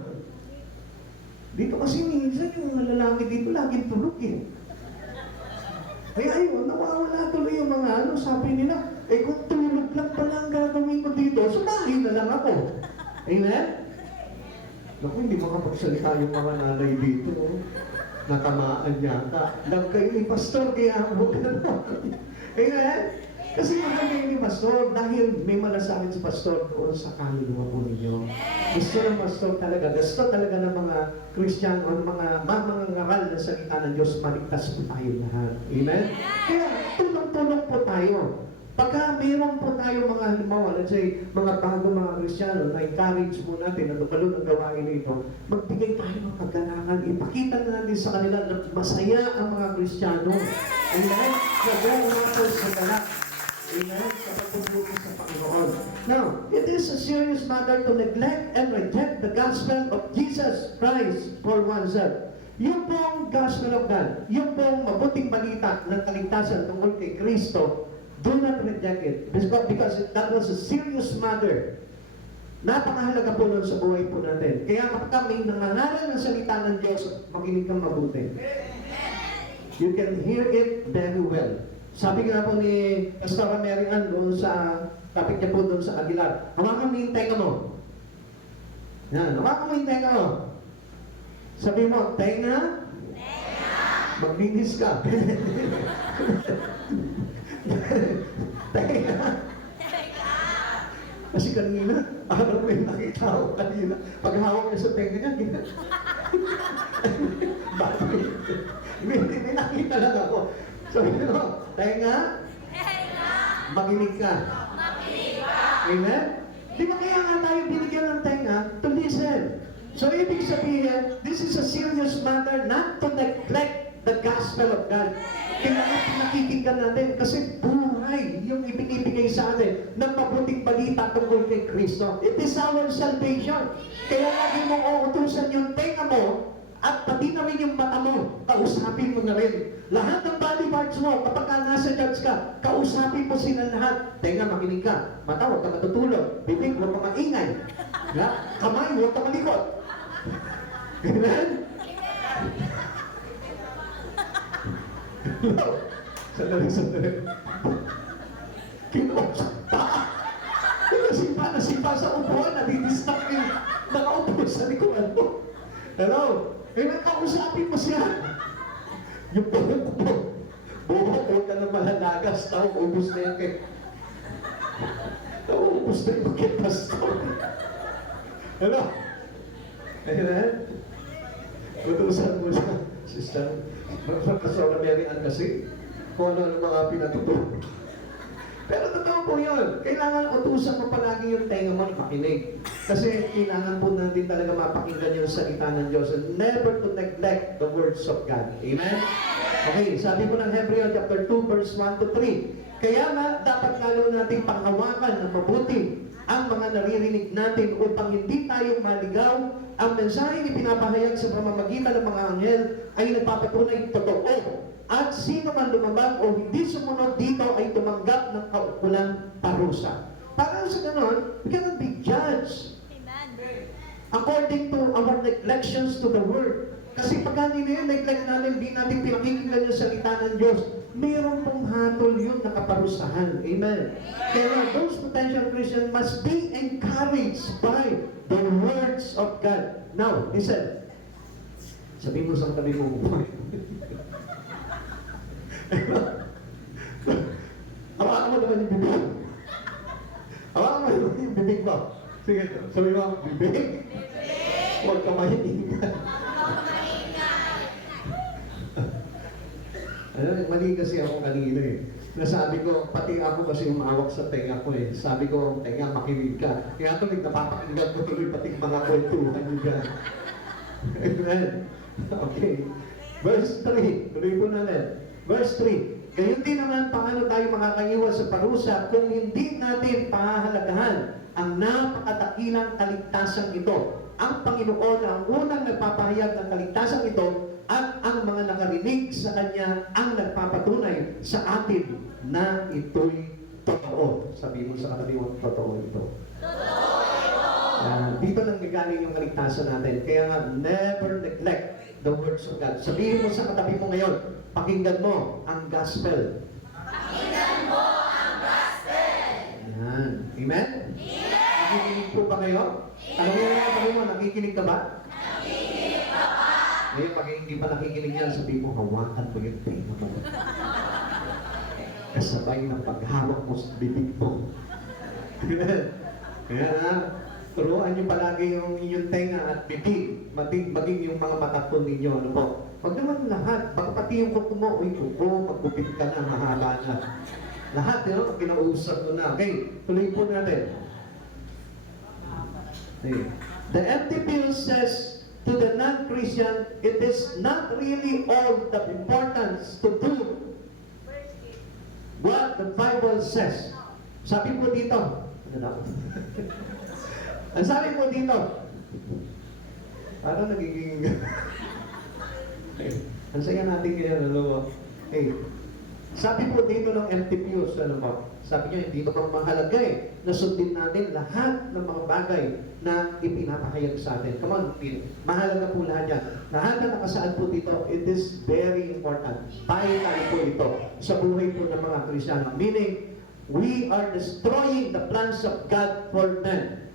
Dito kasi minsan yung mga lalaki dito laging tulog eh. Kaya ayun, nawawala tuloy yung mga sabi nila, kung tulog lang pala ang gagawin ko dito, sumahin na lang ako. Amen? Naku, hindi makapagsalita yung mga nanay dito. Natamaan yata. Lang kayo ni Pastor, kaya huwag na Amen? Kasi maganda ni Pastor dahil may malasakit si Pastor doon sa kaluluwa po ninyo. Gusto ng Pastor talaga, gusto talaga ng mga Kristiyano, mga ngaral na salita ng Diyos, maligtas po tayo lahat. Amen? Kaya tulong-tulong po tayo. Pagka mayroon po tayo mga halimbawa, let's say, mga bago mga Kristiyano, na-encourage po natin na tukalo ng gawain nito, magbigay tayo ng pagkanakan, ipakita natin sa kanila na masaya ang mga Kristiyano. Amen? Nagawa po sa lahat. Amen? Sa pagpuputo sa Panginoon. Now, it is a serious matter to neglect and reject the gospel of Jesus Christ for oneself. Yung pong gospel of God, yung pong mabuting balita ng kaligtasan tungkol kay Kristo, do not reject it because that was a serious matter. Napakahalaga po nun sa buhay po natin. Kaya kapag may nangangaral ng salita ng Diyos, makinig kang mabuti. You can hear it very well. Sabi nga po ni Pastor Mary Ann doon sa topic niya po doon sa Aguilar, hawakan mo yung tenga mo. Yan, hawakan mo yung tenga mo. Sabi mo, tenga? Maglinis ka. Tenga. Kasi kanina, araw ko yung nakita ko kanina. Pag hawak niya sa tenga niya, may nakita lang ako. Sabi ko, tenga? Makinig ka. Amen? Di ba kaya nga tayo binigyan ng tenga to listen? So, ibig sabihin, this is a serious matter not to neglect the gospel of God. Kailangan pinakikinggan natin kasi buhay yung ibinibigay sa atin ng mabuting balita tungkol kay Kristo. It is our salvation. Kaya lagi mong uutusan yung tenga mo at pati na rin yung mata mo, kausapin mo na rin. Lahat ng body parts mo, kapag ka nasa judge ka, kausapin mo sila lahat. Tenga, makinig ka. Mata, huwag ka matutulog. Bibig, huwag ka maingay. Kamay, huwag ka malikot. Amen? No. Sandali. Kinuha. Nasipa sa upuan, nadidistak yung nakaupo sa likuan mo. Hello? Kausapin mo siya. Yung buhok mo. Huwag ka na malalagas. Ubus na yan kay... Ubus na yung kay Pastor. Hello? Amen? Utusan mo siya, sister. Pastor Mary Ann kasi, kung ano mga pinatutulog. Pero totoo po yun. Kailangan utusan mo palagi yung tenga mo makinig. Kasi kailangan po natin talaga mapakinggan yung salita ng Diyos and never to neglect the words of God. Amen? Okay, sabi po ng Hebreo chapter 2 verse 1 to 3. Kaya nga, dapat lalo nating panghawakan ng mabuti ang mga naririnig natin upang hindi tayo maligaw. Ang mensaheng ipinapahayag sa pamamagitan ng mga anghel ay nagpapatunay totoo. At sino man lumabag o hindi sumunod dito ay tumanggap ng kaukulang parusa. Para sa ganon, we cannot be judged according to our neglections to the Word. Kasi pagka neglect natin, di natin pinakikinggan yung salita ng Diyos, mayroon pong hatol yun na kaparusahan. Amen. Kaya those potential Christians must be encouraged by the words of God. Now, listen. Sabi mo sa tabi mo, hawakan mo naman yung bibig. Hawakan mo yung bibig mo. Sige, sabi mo, bibig. Huwag ka mahiningan. Mali kasi ako kanina eh. Nasabi ko, pati ako kasi umawak sa tenga ko eh. Sabi ko, tenga, makinig ka. Kaya tuloy, napapakinggan ko tuloy pati mga kwentuhan nyo dyan. Amen. Okay. Verse 3. Tuloy po natin. Verse 3. Gayon din naman, paano tayo makakaiwas sa parusa kung hindi natin pahahalagahan ang napakadakilang kaligtasan ito. Ang Panginoon ang unang nagpapahayag ng kaligtasan ito at ang mga nakarinig sa Kanya ang nagpapatunay sa atin na ito'y totoo. Sabi mo sa katabi mo, totoo ito. Totoo ito! Dito lang gagaling yung kaligtasan natin. Kaya nga, never neglect the words of God. Sabihin mo sa katabi mo ngayon, pakinggan mo ang gospel. Pakinggan mo ang gospel! Yan. Amen? Amen! Nakikinig po ba kayo? Tanongin mo, sabi mo, nakikinig ka ba? Nakikinig ka ba? Ngayon, pag hindi pa nakikinig yan, sabi mo, hawakan mo yung tenga mo. Kasabay ng paghawak mo sa bibig mo. Kaya na, turuan niyo palagi yung inyong tenga at bibig, maging yung mga mata po ninyo. Ano po? Huwag naman lahat. Baka pati yung kuko mo, uy, kuko, magbubig ka na, mahaba na. Lahat, yun, pag kinausap mo na. Okay, tuloy po natin. Okay. The empty pill says, to the non-Christian, it is not really all the importance to do what the Bible says. Sabi po dito, ano na? Ang sabi po dito, parang nagiging, ang saya natin ngayon, ano? Hey, sabi po dito ng empty pews, ano po? Sabi niyo, hindi ba pang mahalaga eh, na sundin natin lahat ng mga bagay na ipinapahayag sa atin. Come on, mahalaga po lahat yan. Lahat na nakasaad po dito, it is very important. Vital po ito sa buhay po ng mga Kristyano. Meaning, we are destroying the plans of God for men.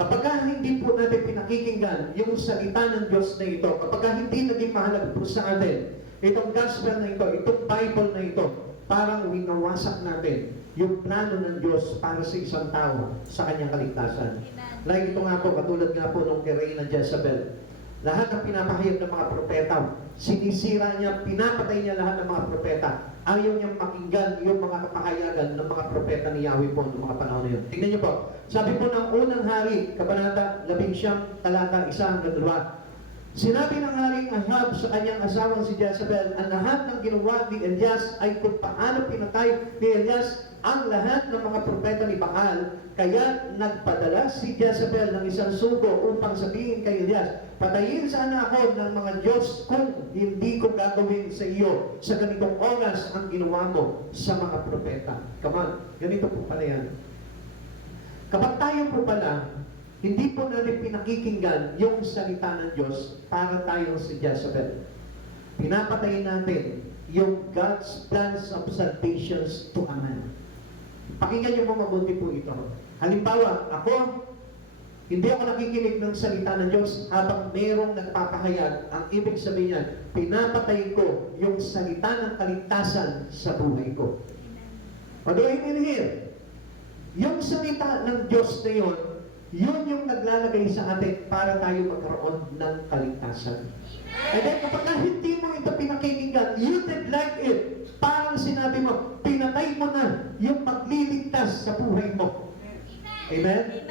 Kapag hindi po natin pinakikinggan yung salita ng Diyos na ito, kapag hindi naging mahalaga po sa atin, itong gospel na ito, itong Bible na ito, parang winawasak natin yung plano ng Diyos para sa isang tao sa kanyang kaligtasan. Like ito nga po, katulad nga po nung kay Reyna Jezebel. Lahat ng pinapahayag ng mga propeta, sinisira niya, pinapatay niya lahat ng mga propeta. Ayaw niyang makinggan yung mga kapahayagan ng mga propeta ni Yahweh po noong mga panahon na yun. Tingnan niyo po, sabi po ng unang hari, Kabanata 11, talata 1-2, sinabi ng Haring Ahab sa kanyang asawang si Jezebel, ang lahat ng ginawa ni Elias ay kung paano pinatay ni Elias ang lahat ng mga propeta ni Baal. Kaya nagpadala si Jezebel ng isang sugo upang sabihin kay Elias, patayin sana ako ng mga Diyos kung hindi ko gagawin sa iyo sa ganitong oras ang ginawa mo sa mga propeta. Come on, ganito po pala yan. Kapag tayo po pala, hindi po natin pinakikinggan yung salita ng Diyos para tayo si Jezebel. Pinapatayin natin yung God's plans of salvations to a man. Pakinggan niyo mo mabuti po ito. Halimbawa, ako, hindi ako nakikinig ng salita ng Diyos habang merong nagpapahayag. Ang ibig sabihin niyan, pinapatay ko yung salita ng kaligtasan sa buhay ko. What do I mean here? Yung salita ng Diyos na yun, yun yung naglalagay sa atin para tayo magkaroon ng kaligtasan. And then kapag hindi mo ito pinakikinggan, you neglect it. Parang sinabi mo, pinatay mo na yung magliligtas sa buhay mo. Amen?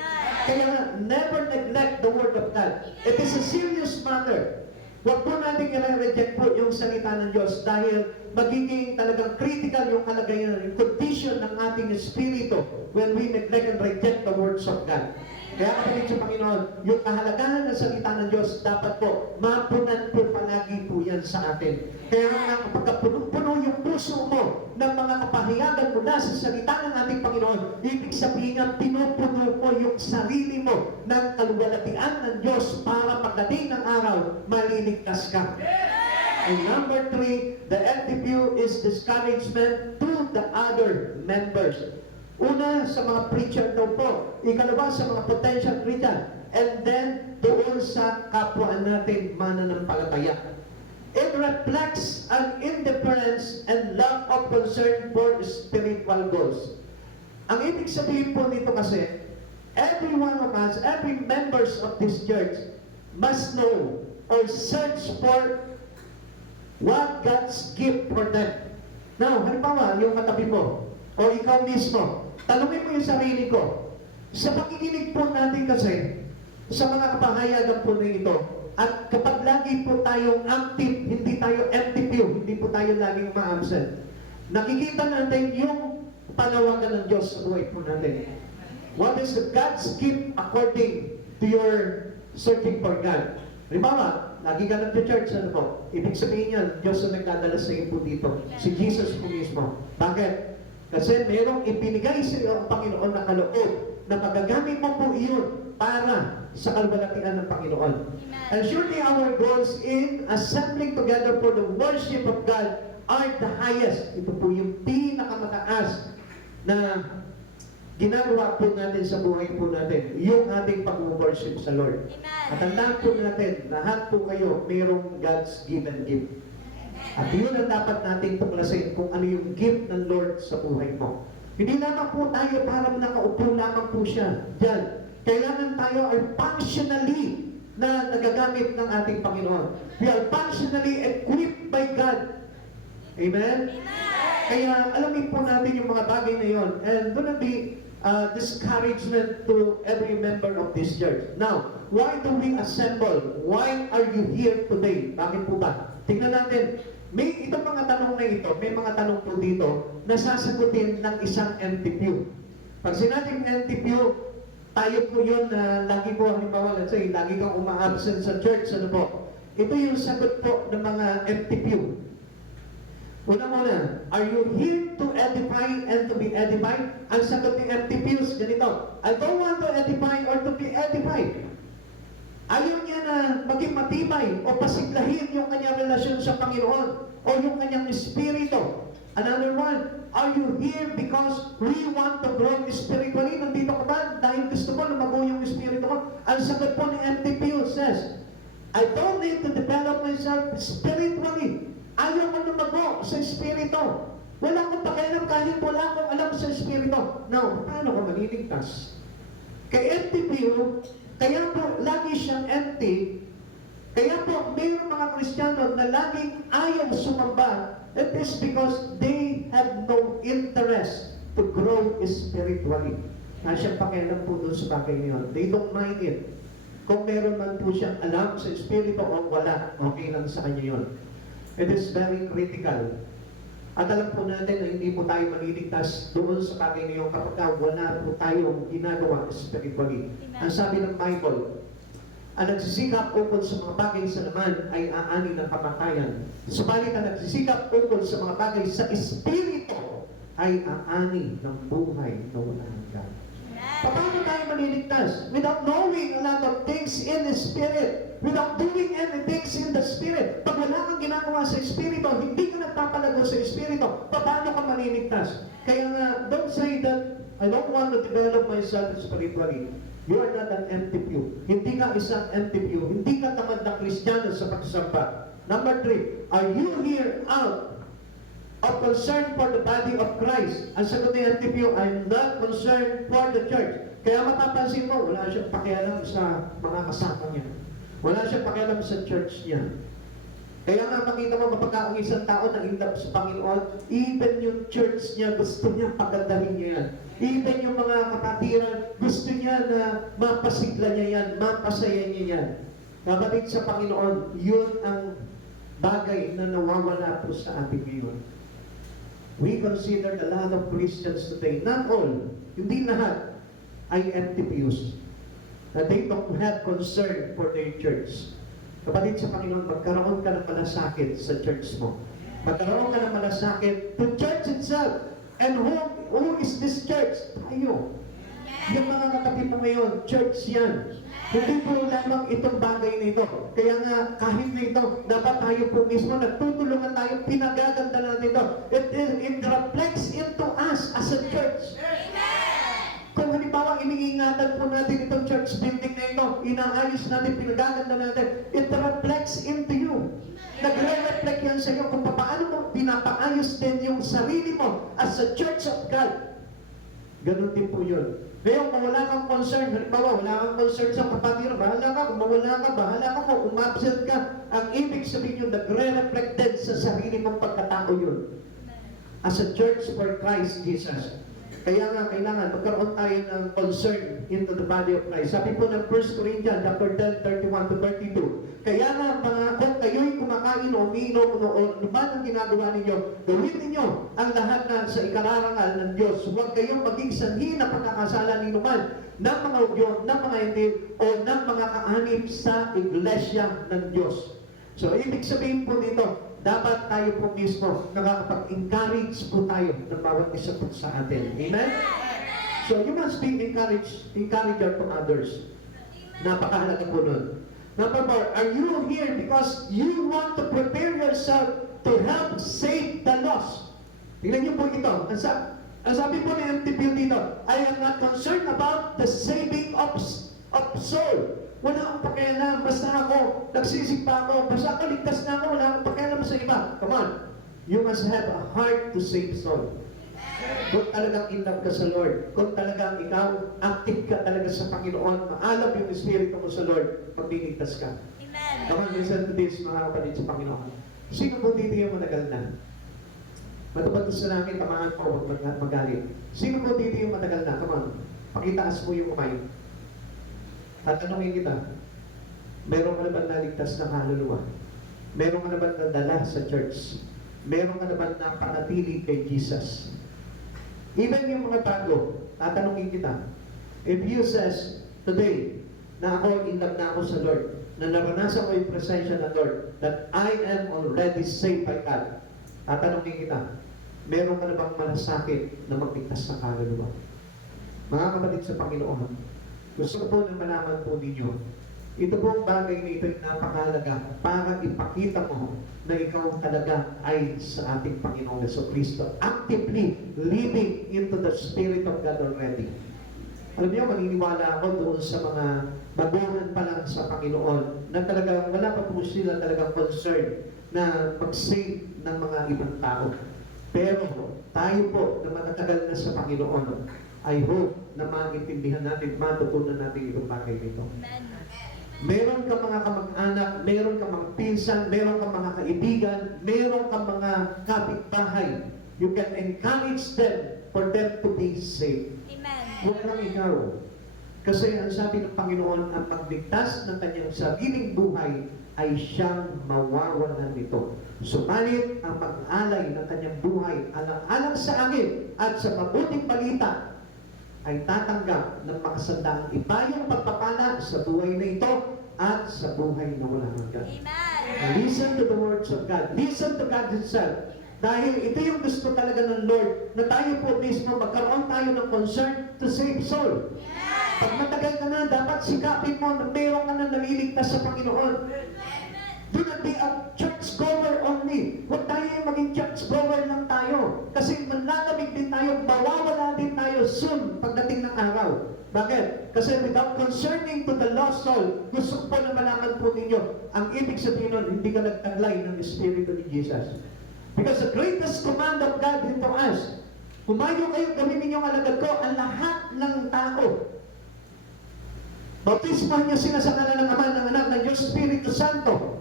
Kaya nga, never neglect the Word of God. It is a serious matter. Huwag po natin i-reject po yung salita ng Diyos dahil magiging talagang critical yung kalagayan, yung condition ng ating espiritu when we neglect and reject the words of God. Kaya kapatid sa Panginoon, yung kahalagahan ng salita ng Diyos, dapat po, mapunan po palagi po yan sa atin. Kaya nga kapag punong-puno yung puso mo ng mga kapahiyagan mula sa salita ng ating Panginoon, ibig sabihin nga, pinupuno mo yung sarili mo ng kaluwalhatian ng Diyos para pagdating ng araw, maliligtas ka. And number 3, the LTPU is discouragement to the other members. Una, sa mga preacher daw po. Ikalawa, sa mga potential Christian. And then, doon sa kapwa natin mananampalataya. It reflects an indifference and lack of concern for spiritual goals. Ang ibig sabihin po nito kasi, every one of us, every members of this church must know or search for what God's gift for them. Now, halimbawa, yung katabi mo, o ikaw mismo, tanungin mo yung sarili ko. Sa pakikinig po natin kasi, sa mga kapahayagan po na ito, at kapag lagi po tayong active, hindi tayo empty pew, hindi po tayo laging ma-absent, nakikita natin yung panawagan ng Diyos sa buhay po natin. What is the God's gift according to your searching for God? Halimbawa, lagi ka nag-church, ano po? Ibig sabihin yan, Diyos ang nagdadala sa iyo po dito. Si Jesus po mismo. Bakit? Kasi merong ibinigay sa iyo ang Panginoon na kaloob na magagamit mo po iyon para sa kaluwalhatian ng Panginoon. And surely our goals in assembling together for the worship of God are the highest. Ito po yung pinakamataas na ginagawa po natin sa buhay po natin, yung ating pag-worship sa Lord. At tandaan po natin, lahat po kayo mayroong God's given gift. At yun ang dapat natin tuklasin kung ano yung gift ng Lord sa buhay mo. Hindi lamang po tayo parang nakaupo lamang po siya dyan. Kailangan tayo ay functionally na nagagamit ng ating Panginoon. We are functionally equipped by God. Amen? Kaya alamin po natin yung mga bagay na yun. And do not be discouragement to every member of this church. Now, why do we assemble? Why are you here today? Bakit po ba? Tingnan natin. May itong mga tanong na ito, may mga tanong po dito na sasagutin ng isang MTPU. Pag sinabing MTPU, tayo po yun na lagi po, halimbawa, let's say, lagi kang uma-absent sa church, ano po? Ito yung sagot po ng mga MTPU. Una-una, are you here to edify and to be edified? Ang sagot ng MTPUs, ganito, I don't want to edify or to be edified. Ayaw niya na maging matibay o pasiglahin yung kanyang relasyon sa Panginoon o yung kanyang espiritu. Another one, are you here because we want to grow spiritually? Nandito ka ba dahil gusto mo lumago yung espiritu ko? Ang sagot po ni MTPU says, I don't need to develop myself spiritually. Ayaw ko lumago sa espiritu. Wala akong pakialam kahit wala akong alam sa espiritu. Now, paano ka maliligtas? Kay MTPU, kaya po lagi siyang empty. Kaya po mayroong mga Kristiyano na laging ayaw sumamba. It is because they have no interest to grow spiritually. Nasyang pakialam po doon sa bagay niyon. They don't mind it. Kung meron man po siyang alam sa espiritu o wala, okay lang sa kanya yun. It is very critical. At alam po natin na hindi po tayo maliligtas doon sa bagay na yun kapag wala po tayong ginagawa spiritually. Ang sabi ng Bible, ang nagsisikap ukol sa mga bagay sa laman ay aani ng kamatayan. Subalit ang nagsisikap ukol sa mga bagay sa espiritu ay aani ng buhay na walang hanggan. Paano tayo maliligtas? Without knowing a lot of things in the Spirit. Without doing anything in the Spirit. Pag wala kang ginagawa sa Espiritu, hindi ka nagpapalago sa Espiritu, paano ka maliligtas? Kaya nga, don't say that, I don't want to develop myself spiritually. You are not an empty pew. Hindi ka isang empty pew. Hindi ka tamad na Kristiyano sa pagsamba. Number 3, are you here out of concern for the body of Christ? Ang sagot ni MTPU, I'm not concerned for the church. Kaya mapapansin mo, wala siyang pakialam sa mga kasama niya. Wala siyang pakialam sa church niya. Kaya nga makita mo, mapagka ang isang tao na in love sa Panginoon, even yung church niya, gusto niya pagandahin niya yan. Even yung mga kapatiran, gusto niya na mapasigla niya yan, mapasaya niya yan. Kapatid sa Panginoon, yun ang bagay na nawawala po sa ating ngayon. We consider a lot of Christians today, not all, hindi lahat, ay empty pews. That they don't have concern for their church. Kapatid sa Panginoon, magkaroon ka ng malasakit sa church mo. Magkaroon ka ng malasakit to church itself. And who is this church? Tayo. Yung mga katabi mo ngayon, church yan. Hindi po lamang itong bagay na ito. Kaya nga, kahit na ito, dapat tayo po mismo, nagtutulungan tayo, pinagaganda natin ito. It reflects into us as a church. Kung halimbawa, iniingatan po natin itong church building na ito, inaayos natin, pinagaganda natin, it reflects into you. Nagre-reflect yan sa iyo kung paano mo pinapaayos din yung sarili mo as a church of God. Ganun din po yun. Ngayon, kung wala kang concern, halimbawa, wala kang concern sa kapatid, bahala ka, kung mawala ka, bahala ka, kung umabsent ka, ang ibig sabihin yun, nagre-reflect din sa sarili mong pagkatao yun. As a church for Christ Jesus. Kaya nga, kailangan magkaroon tayo ng concern into the body of Christ. Sabi po ng 1 Corinthians chapter 10, 31 to 32, kaya nga, kung kayo'y kumakain o umiinom o naman ang ginagawa ninyo, gawin ninyo ang lahat na sa ikararangal ng Diyos. Huwag kayong maging sanhi na pagkakasala ninuman ng mga udyon, ng mga hindi, o ng mga kaanib sa iglesia ng Diyos. So, ibig sabihin po nito, dapat tayo po mismo nakakapag-encourage po tayo ng bawat isa po sa atin. Amen? So, you must be encourager to others. Napakahalaga po nun. Number 4, are you here because you want to prepare yourself to help save the lost? Tingnan niyo po ito. Ang sabi po ni MTP dito, I am not concerned about the saving of soul. Wala akong pakialam, basta ako, nagsisigpa ako, basta ako, ligtas na ako, wala akong pakialam sa iba. Come on. You must have a heart to save soul. Kung talagang in love ka sa Lord, kung talagang ikaw, active ka talaga sa Panginoon, maalab yung Espiritu mo sa Lord, magliligtas ka. Amen. Come on, listen to this, mga kapatid sa Panginoon. Sino po dito yung matagal na? Matupad sa langit, tamaan po, huwag magalit. Sino po dito yung matagal na? Come on, pakitaas mo yung kamay. Tatanungin kita, meron ka na ba naligtas na kaluluwa? Meron ka na ba nadala sa church? Meron ka na ba napanatili kay Jesus? Even yung mga bago, tatanungin kita, if you says today na ako, in love na ako sa Lord, na naranasan ko yung presensya ng Lord, that I am already saved by God, tatanungin kita, meron ka na bang malasakit na magligtas ng kaluluwa? Mga kapatid sa Panginoon, gusto ko po na malaman po ninyo, ito po ang bagay na ito'y napakahalaga para ipakita mo na ikaw talaga ay sa ating Panginoon Jesucristo, actively living into the Spirit of God already. Alam niyo, maniniwala ako doon sa mga baguhan pa lang sa Panginoon na talagang wala pa po sila talagang concern na mag-save ng mga ibang tao. Pero tayo po na matatagal na sa Panginoon, I hope na maintindihan natin, matutunan natin itong bagay nito. Meron ka mga kamag-anak, meron ka mga pinsan, meron ka mga kaibigan, meron ka mga kapitbahay. You can encourage them for them to be saved. Huwag lang ikaw. Kasi ang sabi ng Panginoon, ang pagligtas ng kanyang sariling buhay ay siyang mawawalan nito. Subalit ang pag-alay ng kanyang buhay alang-alang sa akin at sa mabuting balita ay tatanggap ng makasandaang ibayang pagpapala sa buhay na ito at sa buhay na walang hanggan. Listen to the words of God. Listen to God Himself. Dahil ito yung gusto talaga ng Lord, na tayo po mismo magkaroon tayo ng concern to save soul. Pag matagal ka na, dapat sikapin mo na mayroon ka na naliligtas sa Panginoon. Do not be a church-goer only. Huwag tayo yung maging church-goer lang tayo. Kasi manlalamig din tayo, mawawala din tayo soon pagdating ng araw. Bakit? Kasi without concerning to the lost soul, gusto ko po na malaman po ninyo, ang ibig sabihin nun, hindi ka nagtaglay ng Espiritu ni Jesus. Because the greatest command of God into us, humayo kayo, gawin ninyong alagad ko, ang lahat ng tao. Bautismahan niyo sila sa ngalan ng Ama, ng Anak, ng Diyos Espiritu Santo.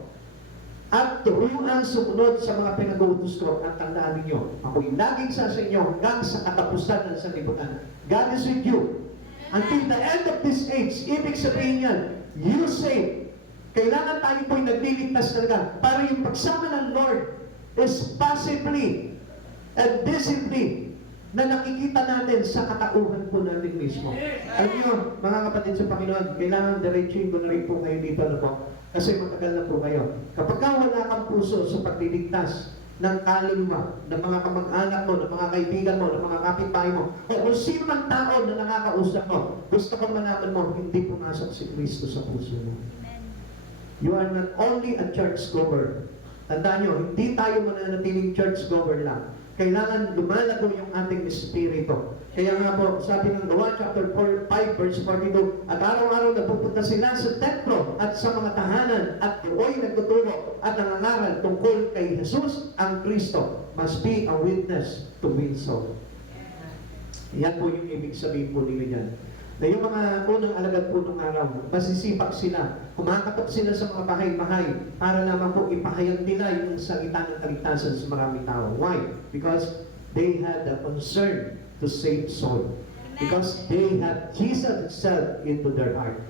At turuan sumunod sa mga pinag-uutos ko at tandaan ninyo, ako'y laging sa inyo hanggang sa katapusan ng sanlibutan. God is with you. Until the end of this age, ibig sabihin yan, you saved, Kailangan tayo po'y nagliligtas talaga para yung pagsama ng Lord is possibly and visibly na nakikita natin sa katauhan po natin mismo. Alam niyo, mga kapatid sa Panginoon, kailangan diretsuhin ko na rin po kayo dito na po kasi matagal na po kayo. Kapag wala kang puso sa pagliligtas ng kaluluwa, ng mga kamag-anak mo, ng mga kaibigan mo, ng mga kapitbahay mo, o kung sino man tao na nakakausap mo, gusto kong malaman mo, hindi pumasok si Kristo sa puso mo. You are not only a church goer. Tandaan nyo, hindi tayo mananatiling church goer lang. Kailangan lumalago yung ating espiritu. Kaya nga po, sabi ng Gawa chapter 5 verse 42, at araw-araw napupunta sila sa templo at sa mga tahanan at doon nagtuturo at nangangaral tungkol kay Jesus ang Kristo must be a witness to win soul. Yan po yung ibig sabihin po nila yan. Na yung mga unang alagad po ng araw, masisipag sila, kumakatok sila sa mga bahay-bahay para naman po ipahayag nila yung salita ng kaligtasan sa maraming tao. Why? Because they had a concern to save soul. Because they had Jesus Himself into their heart.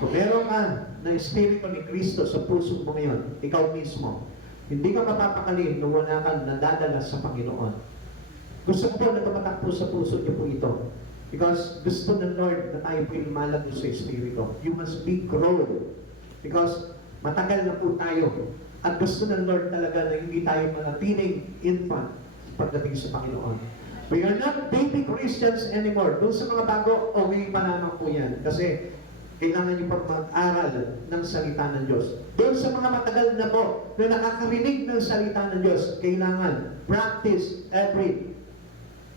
Kung meron ka na Espiritu ni Kristo sa puso mo ngayon, ikaw mismo, hindi ka mapapakali nung wala kang nadadala sa Panginoon. Gusto ko po na tumatak po sa puso niyo po ito. Because gusto ng Lord na tayo po'y lumalago sa Espiritu. You must be grown. Because matagal na po tayo. At gusto ng Lord talaga na hindi tayo manatiling infant pagdating sa Panginoon. We are not baby Christians anymore. Doon sa mga bago, okay pa naman po yan. Kasi kailangan nyo pang mag-aral ng salita ng Diyos. Doon sa mga matagal na po na nakakarinig ng salita ng Diyos, kailangan practice every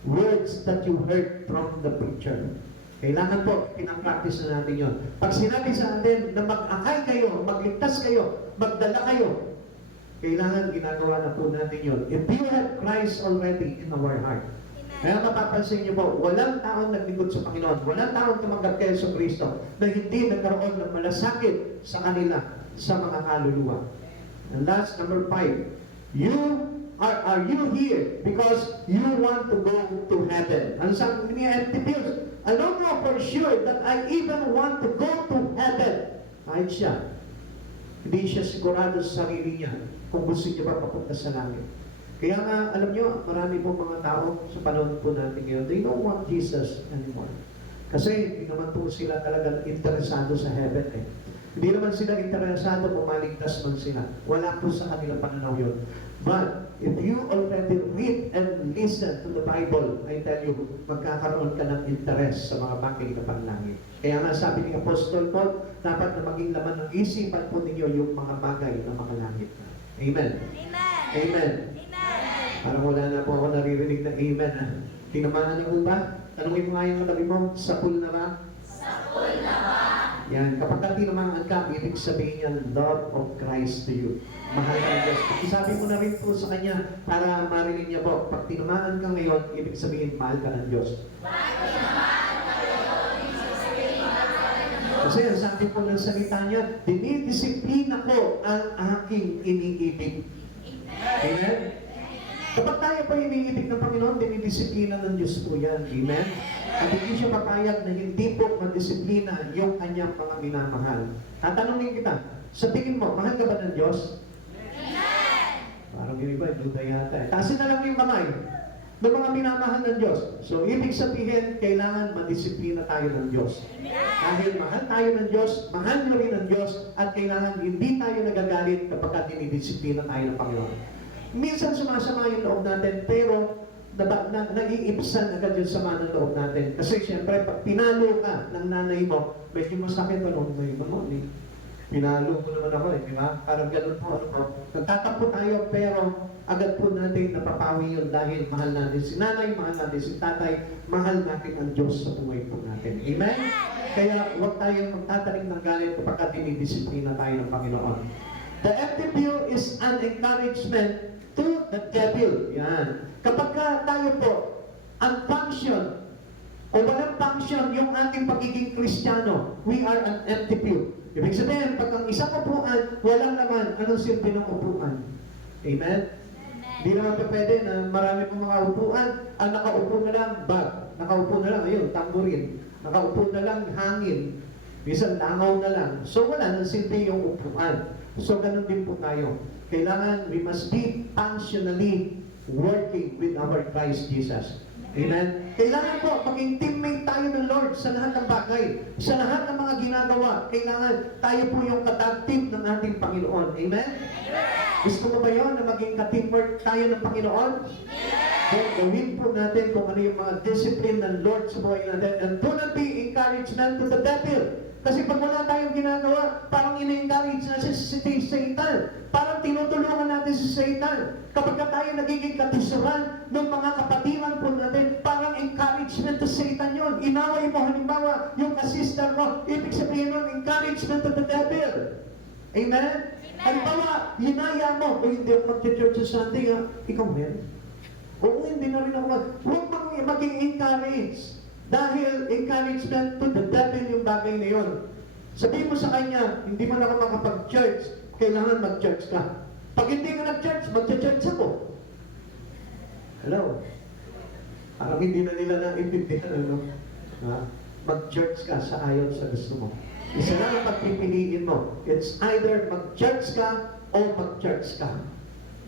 words that you heard from the preacher. Kailangan po, pinapractice na natin yun. Pag sinabi sa atin na mag-akay kayo, magligtas kayo, magdala kayo, kailangan ginagawa na po natin yun. If you have Christ already in our heart. Kaya mapapansin niyo po, walang taong naglingkod sa Panginoon, walang taong tumanggap kayo sa Kristo na hindi nagkaroon ng malasakit sa kanila, sa mga kaluluwa. And that's number 5. Are you here because you want to go to heaven? Ano sabi niya, Antipius? I don't know for sure that I even want to go to heaven. Kahit siya, hindi siya sigurado sa sarili niya kung gusto niya ba papunta sa langit. Kaya nga, alam niyo, marami po mga tao sa panahon po natin ngayon, they don't want Jesus anymore. Kasi hindi naman po sila talaga interesado sa heaven eh. Hindi naman sila interesado kung maligtas man sila. Wala po sa kanilang pananaw yun. But, if you already read and listen to the Bible, I tell you, magkakaroon ka ng interest sa mga bagay na panlangit. Kaya nga sabi ni Apostol Paul, dapat na maging laman ng isipan po ninyo yung mga bagay na makalangit na. Amen? Amen! Amen! Parang wala na po ako naririnig na amen. Ha? Tinamaan niyo po ba? Tanungin mo nga yung katabi mo, sapul na ba? Sapul na ba? Yan, kapag tinamaan ka, ibig sabihin yan, love of Christ to you. Mahal ka ng Diyos. Isabi mo na rin po sa Kanya para marinig niya po, pag tinamaan ka ngayon, ibig sabihin, mahal ka ng Diyos. Pag tinamaan ka ngayon, ibig sabihin, mahal ka ng Diyos. Kasi ang sabi po ng salita niya, dinidisiplina ko ang aking iniibig. Amen? Kapag tayo po iniibig ng Panginoon, dinidisiplina ng Diyos po yan. Amen? At hindi siya papayag na hindi po madisiplina yung kanyang mga minamahal. Tatanungin kita, sa tingin mo, mahal ka ba ng Diyos? Amen! Parang yung iba, duda yata eh. Taasin na lang yung kamay ng mga minamahal ng Diyos. So, ibig sabihin, kailangan madisiplina tayo ng Diyos. Dahil mahal tayo ng Diyos, mahal nyo rin ng Diyos, at kailangan hindi tayo nagagalit kapag dinidisiplina tayo ng Panginoon. Minsan sumasama yung loob natin, pero nag-iibsan agad yung sama ng loob natin. Kasi siyempre, pag pinalo ka ng nanay mo, medyo masakit pa nung may naman eh. Pinalo mo naman ako eh, di ba? Parang ganun po, ano po. Nagtatampo tayo, pero agad po natin napapawi yun dahil mahal natin si nanay, mahal natin si tatay, mahal natin ang Diyos sa buhay po natin. Amen? Kaya huwag tayong magtatanim ng galit kapag dinidisiplina tayo ng Panginoon. The empty view is an encouragement to the devil. Yan. Kapag tayo po, ang function, o walang function yung ating pagiging Kristiyano, we are an empty pew. Ibig sabihin, pag ang isang upuan, walang laman, anong silbi ng upuan? Amen? Hindi naman pa pwede na marami pong mga upuan, ang nakaupo na lang, bag. Nakaupo na lang, ayun, tamburin. Nakaupo na lang, hangin. Minsan langaw na lang. So wala nang silbi yung upuan. So ganun din po tayo. Kailangan, we must be functionally working with our Christ Jesus. Amen? Kailangan po, maging teammate tayo ng Lord sa lahat ng bagay. Sa lahat ng mga ginagawa, kailangan tayo po yung ka-team ng ating Panginoon. Amen? Gusto mo ba yun na maging ka-teamwork tayo ng Panginoon? Then, gawin po natin kung ano yung mga discipline ng Lord sa buhay natin. And do not be encouragement to the devil. Kasi pag wala tayong ginagawa, parang ina-encourage na si Satan. Parang tinutulungan natin si Satan. Kapag tayo nagiging katisuran ng mga kapatiran po natin, parang encouragement to Satan yun. Inaway mo, halimbawa, yung kasister mo, ibig sabihin nun, encouragement to the devil. Amen? Halimbawa, hinaya mo, hindi ako mag-church sa Sunday, ha? Ikaw meron. Oo, hindi na rin ako huwag maging encourage. Dahil encouragement to the devil yung bagay na yun. Sabihin mo sa kanya, hindi mo na ako makapag-church, kailangan mag-church ka. Pag hindi ka nag-church, mag-church ako. Hello? Parang hindi na nila naintindihan, ano? Mag-church ka sa ayon sa gusto mo. Isa lang ang pagpipiliin mo. It's either mag-church ka o mag-church ka.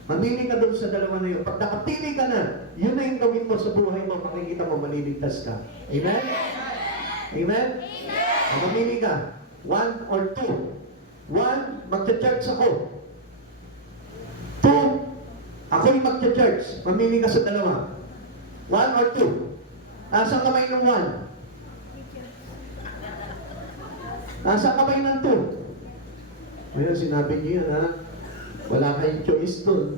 Mamili ka doon sa dalawa na yun. Pag nakapili ka na, yun na yung gawin mo sa buhay mo, makikita mo, maliligtas ka. Amen? Amen? Amen? Mamili ka. 1 or 2. 1, magcha-church ako. 2, ako yung magcha-church. Mamili ka sa dalawa. 1 or 2. Nasaan kamay ng 1? Nasaan kamay ng 2? Ayun, sinabi niyo yan, ha? Wala kayong choice doon.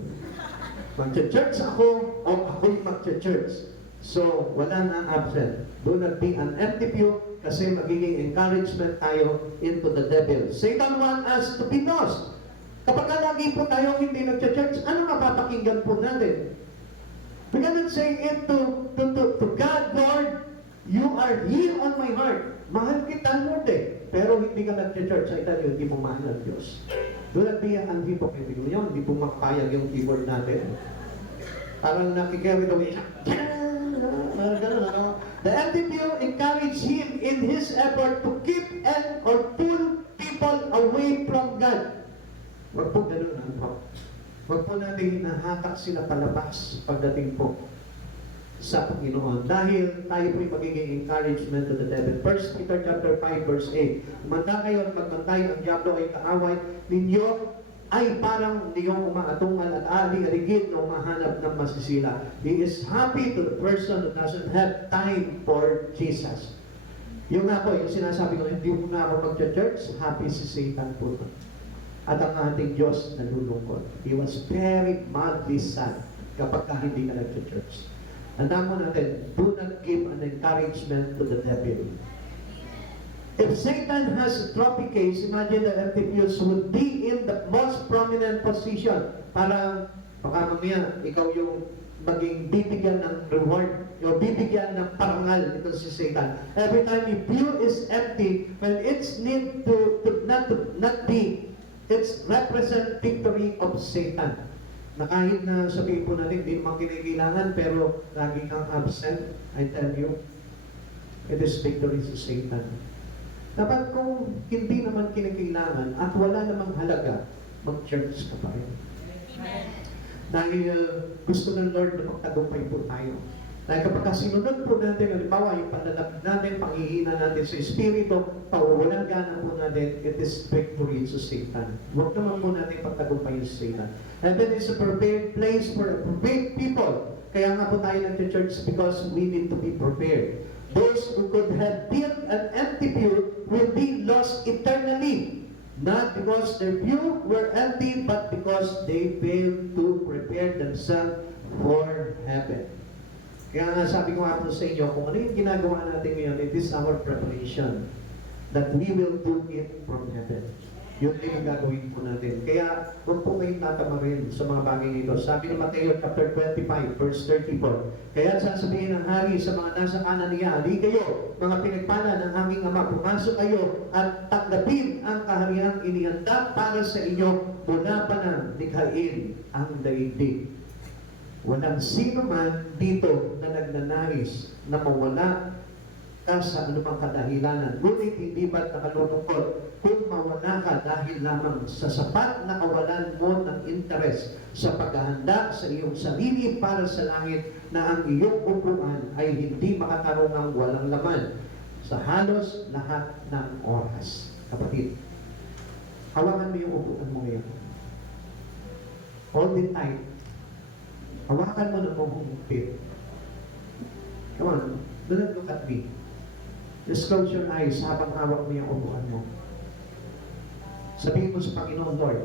Magcha-church ako o ako'y magcha-church. So, wala na absent. Do not be an empty pew kasi magiging encouragement tayo into the devil. Satan wants us to be lost. Kapag lagi po tayo hindi nagcha-church, ano mapapakinggan po natin? We cannot say it to God, Lord, you are here on my heart. Mahal kita, Lord Pero hindi ka nagcha-church, ay tayo, hindi mo mahal ang Diyos. Do not be an hypocrite yun. Hindi po makapayag yung keyboard natin. Parang nakikarry away siya. The MTPO encourage him in his effort to keep and or pull people away from God. Huwag po ganun, Huwag po natin hinahatak sila palabas pagdating po sa Panginoon. Dahil tayo po'y magiging encouragement to the devil. 1 Peter chapter 5 verse 8. Kumanda kayo at magbantay, ang diablo ay kaaway ninyo ay parang niyong umaatungan at aling-aligid na umahanap ng masisila. He is happy to the person who doesn't have time for Jesus. Yung nga po, yung sinasabi ko, hindi mo na ako mag-church, happy si Satan po. At ang ating Diyos nalulungkot. He was very madly sad kapag hindi ka nag-church. Tandaan mo natin, do not give an encouragement to the devil. If Satan has a trophy case, imagine the MTPUs would be in the most prominent position. Parang, baka mamaya, ikaw yung maging bibigyan ng reward, o bibigyan ng parangal nito si Satan. Every time your pew is empty, when it's need to not be, it's represent victory of Satan. Na kahit na sabihin po natin, hindi naman kinikilangan, pero lagi kang absent, I tell you, it is victory to Satan. Dapat kung hindi naman kinikilangan at wala namang halaga, mag-church ka pa rin. Dahil gusto ng Lord na magtagumpay po tayo. Dahil kapag sinunod po natin, halimbawa yung panlalapit natin, panghihina natin sa Espiritu, pawawalang gana po natin, it is victory to Satan. Huwag naman po natin pagtagumpayin sa Satan. Heaven is a prepared place for a prepared people. Kaya nga po tayo nag-church because we need to be prepared. Those who could have built an empty pew will be lost eternally. Not because their pew were empty, but because they failed to prepare themselves for heaven. Kaya nga sabi ko nga po sa inyo, kung ano yung ginagawa natin ngayon, it is our preparation that we will do it from heaven. Yun din ang gagawin po natin. Kaya huwag po kayong tatama rin sa mga bagay nito. Sabi ng Mateo chapter 25, verse 34, kaya sasabihin ng hari sa mga nasa kanan niya, "Hali kayo, mga pinagpala ng aming Ama, pumasok kayo at tanggapin ang kahariang inihanda para sa inyo mula pa ng likhain ang daigdig." Walang sino man dito na nagnanais na mawala ka sa anumang kadahilanan. Ngunit hindi ba't nakalulungkot kung mawala ka dahil lamang sa sapat na kawalan mo ng interes sa paghahanda sa iyong sarili para sa langit na ang iyong upuan ay hindi makatarungang walang laman sa halos lahat ng oras. Kapatid, hawakan mo yung upuan mo ngayon. Hold it tight. Hawakan mo na mahumupit. Come on, do not look at me. Just close your eyes habang hawak mo yung upuan mo. Sabihin mo sa Panginoon, Lord,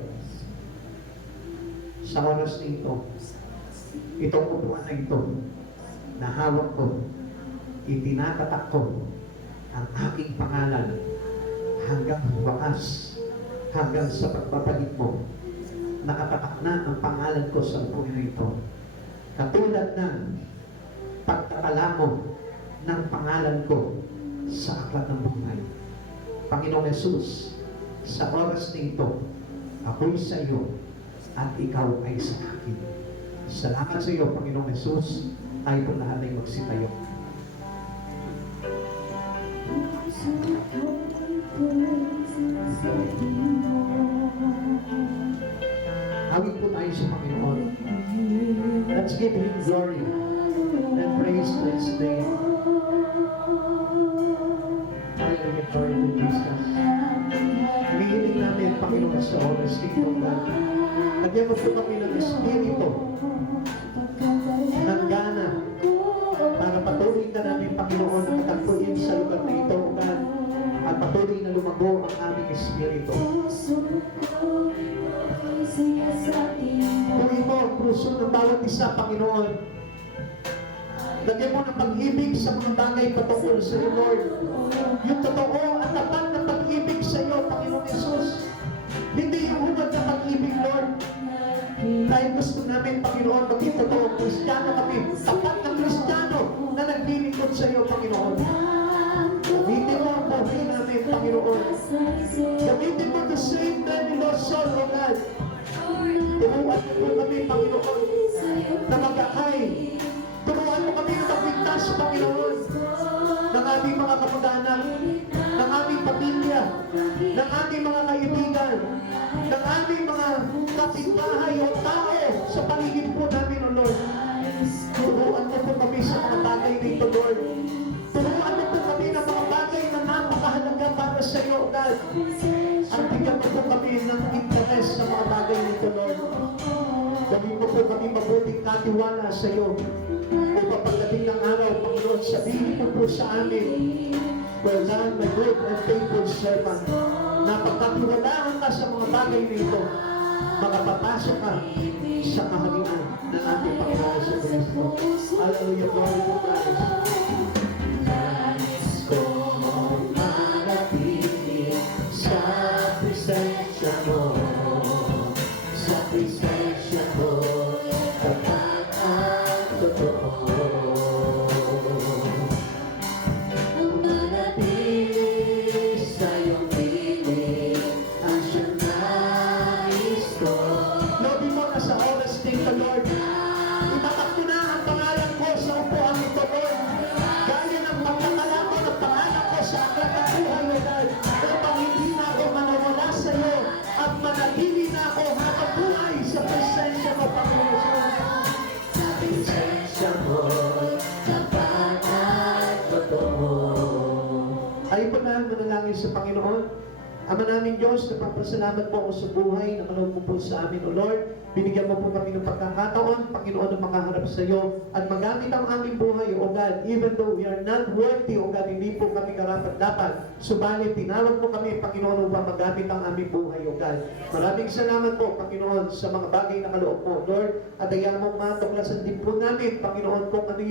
sa oras na ito, itong upuan na ito, na hawak ko, itinatatak ko ang aking pangalan hanggang wakas, hanggang sa pagpapalit mo. Nakatatak na ang pangalan ko sa upuan na ito. Katulad ng pagtatala mo ng pangalan ko sa aklat ng buhay. Panginoong Yesus, sa oras na ito, ako'y sa iyo at ikaw ay sa akin. Salamat sa iyo, Panginoong Yesus. Tayo po lahat ay magsitayo. Awit po tayo sa Panginoon. Let's give Him glory and praise to His name. Hallelujah, glory to Jesus. Hinihiling namin, Panginoon, sa oras dito, God. Lagyan mo po kami ng Espiritu ng gana para patuloy ka namin, Panginoon, ang katagpuin sa lugar na ito, God, at patuloy na lumago ang aming Espiritu. Purin mo ang puso ng bawat isa, Panginoon. Lagyan mo ng pag-ibig sa mga bagay patungkol sa iyo, Lord. Yung totoo at tapat na pag-ibig sa iyo, Panginoon Jesus. Hindi yung hubad na pag-ibig, Lord. Dahil gusto namin, Panginoon, maging totoo, Kristiyano kami, tapat na Kristiyano na naglilingkod sa iyo, Panginoon. Gamitin mo ang buhay namin, Panginoon. Gamitin mo to save the lost soul, O God. Turuan mo kami, Panginoon, na mag-ahay. Turuan mo kami na magligtas, Panginoon, ng aming mga kamag-anak, ng aming pamilya, ng aming mga kaibigan, ng aming mga kapitbahay o tao sa paligid po namin, O Lord. Turuan mo po kami sa mga bagay nito, Lord. Turuan mo po kami ng mga bagay na napakahalaga para sa iyo, God. At bigyan mo po kami ng interes sa mga bagay nito, Lord. Gawin mo po kami mabuting katiwala sa iyo. Upang pagdating ng araw, Panginoon, sabihin mo po sa amin, well done, my good and faithful servant. Napagkatiwalaan ka sa mga bagay nito, makapapasok ka sa kaharian ng ating Panginoon sa Kristo. Hallelujah, glory to God. Nais kong manatili sa presensya mo, sa presensya mo, tapat at totoo. Manatili sa iyong piling, ang siyang nais ko. Lobby mo na sa oras dito, Lord. Itatak ko na ang pangalan ko sa upuan nito, Lord. Gaya ng pagkakala mo ng pangalan ko sa aklat ng buhay, O God. Upang hindi na ako manawala sa iyo at manatili na ako habang buhay sa presensya mo, Panginoon. Sa presensya mo, tapat at totoo. Ay po na manalangin sa Panginoon. Ama namin Diyos, napapasalamat po ako sa buhay na kaloob mo po sa amin, O Lord. Binigyan mo po kami ng pagkakataon, Panginoon, na makaharap sa iyo at magamit ang aming buhay, O God, even though we are not worthy, O God, hindi po kami karapat-dapat. Subalit, tinawag mo kami, Panginoon, upang magamit ang aming buhay, O God. Maraming salamat po, Panginoon, sa mga bagay na kaloob mo, Lord. At ayaw mo matuklasan din po namin, Panginoon, kung ano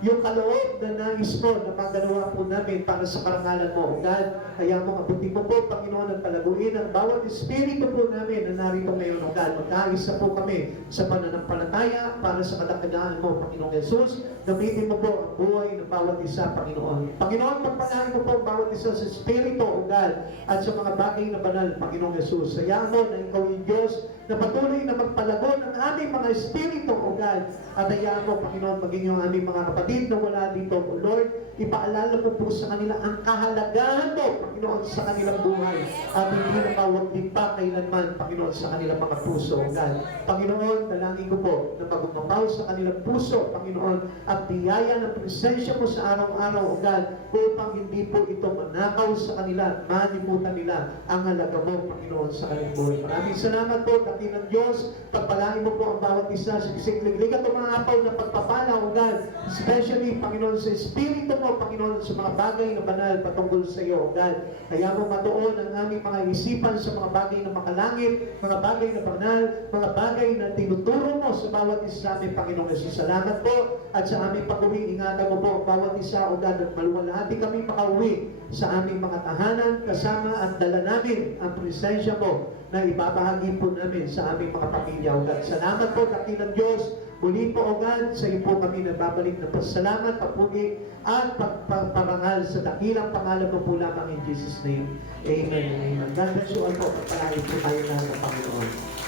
yung kaloob na nais mo na magagawa po namin para sa karangalan mo, O God. Kaya mo, abutin mo po, Panginoon, at palaguin ang bawat espiritu po namin na narito ngayon, O God. Magkaisa po kami sa pananampalataya para sa kadakilaan mo, Panginoong Jesus. Gamitin mo po ang buhay ng bawat isa, Panginoon. Panginoon, pagpalain mo po ang bawat isa sa espiritu, O God, at sa mga bagay na banal, Panginoong Jesus. Hayaan mo na ikaw yung Diyos na patuloy na magpalago ng aming mga espiritu, O God. At hayaan mo, Panginoon, maging yung aming mga kapatid kapatid na wala dito. O Lord, ipaalala mo po sa kanila ang kahalagahan mo, Panginoon, sa kanilang buhay. At hindi nakawaglit pa kailanman, Panginoon, sa kanilang mga puso. O God, Panginoon, dalangin ko po na magumapaw sa kanilang puso, Panginoon, at biyaya ng presensya mo sa araw-araw, O God, upang hindi po ito manakaw sa kanila, manimutan nila ang halaga mo, Panginoon, sa kanilang buhay. Maraming salamat po, dakilang Diyos, pagpalain mo po ang bawat isa sa kisig-liglig at umahapaw na pagpapala, O God, especially, Panginoon, sa Espiritu mo, Panginoon, sa mga bagay na banal patungkol sa iyo, O God. Kaya mo matuon ang aming mga isipan sa mga bagay na makalangit, mga bagay na banal, mga bagay na tinuturo mo sa bawat isa namin, Panginoon Jesus. Salamat po at sa aming pag-uwi, ingatan mo po ang bawat isa, O God, at maluwalhati kami makauwi sa aming mga tahanan, kasama at dala namin ang presensya mo na ibabahagi po namin sa aming mga pamilya, O God. Salamat po, dakilang Diyos. Muli po, O God, sa iyo po kami nagbabalik na pasalamat, papuri at pagpaparangal sa dakilang pangalan mo po lamang in Jesus' name. Amen. Amen. God bless you all po. Pagpalain po tayo lahat ng Panginoon.